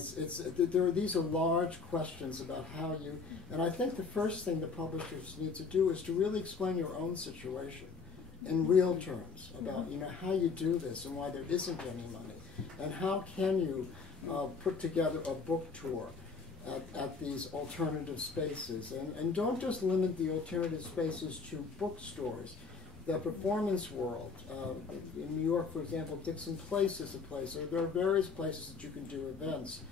these are large questions about how you. And I think the first thing the publishers need to do is to really explain your own situation in real terms about how you do this and why there isn't any money, and how can you put together a book tour at these alternative spaces. And don't just limit the alternative spaces to bookstores. The performance world, in New York, for example, Dixon Place is a place. There are various places that you can do events.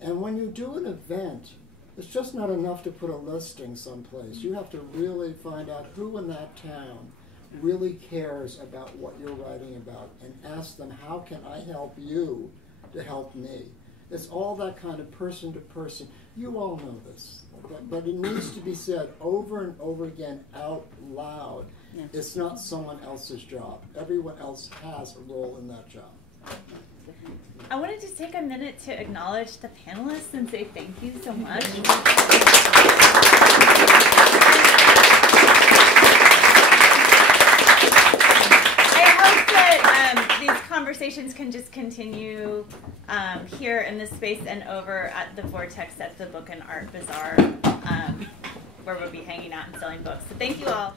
And when you do an event, it's just not enough to put a listing someplace. You have to really find out who in that town really cares about what you're writing about, and ask them, how can I help you to help me? It's all that kind of person to person. You all know this, but it needs to be said over and over again out loud. Yeah. It's not someone else's job. Everyone else has a role in that job. I wanted to take a minute to acknowledge the panelists and say thank you so much. These conversations can just continue here in this space and over at the Vortex at the Book and Art Bazaar. where we'll be hanging out and selling books. So thank you all.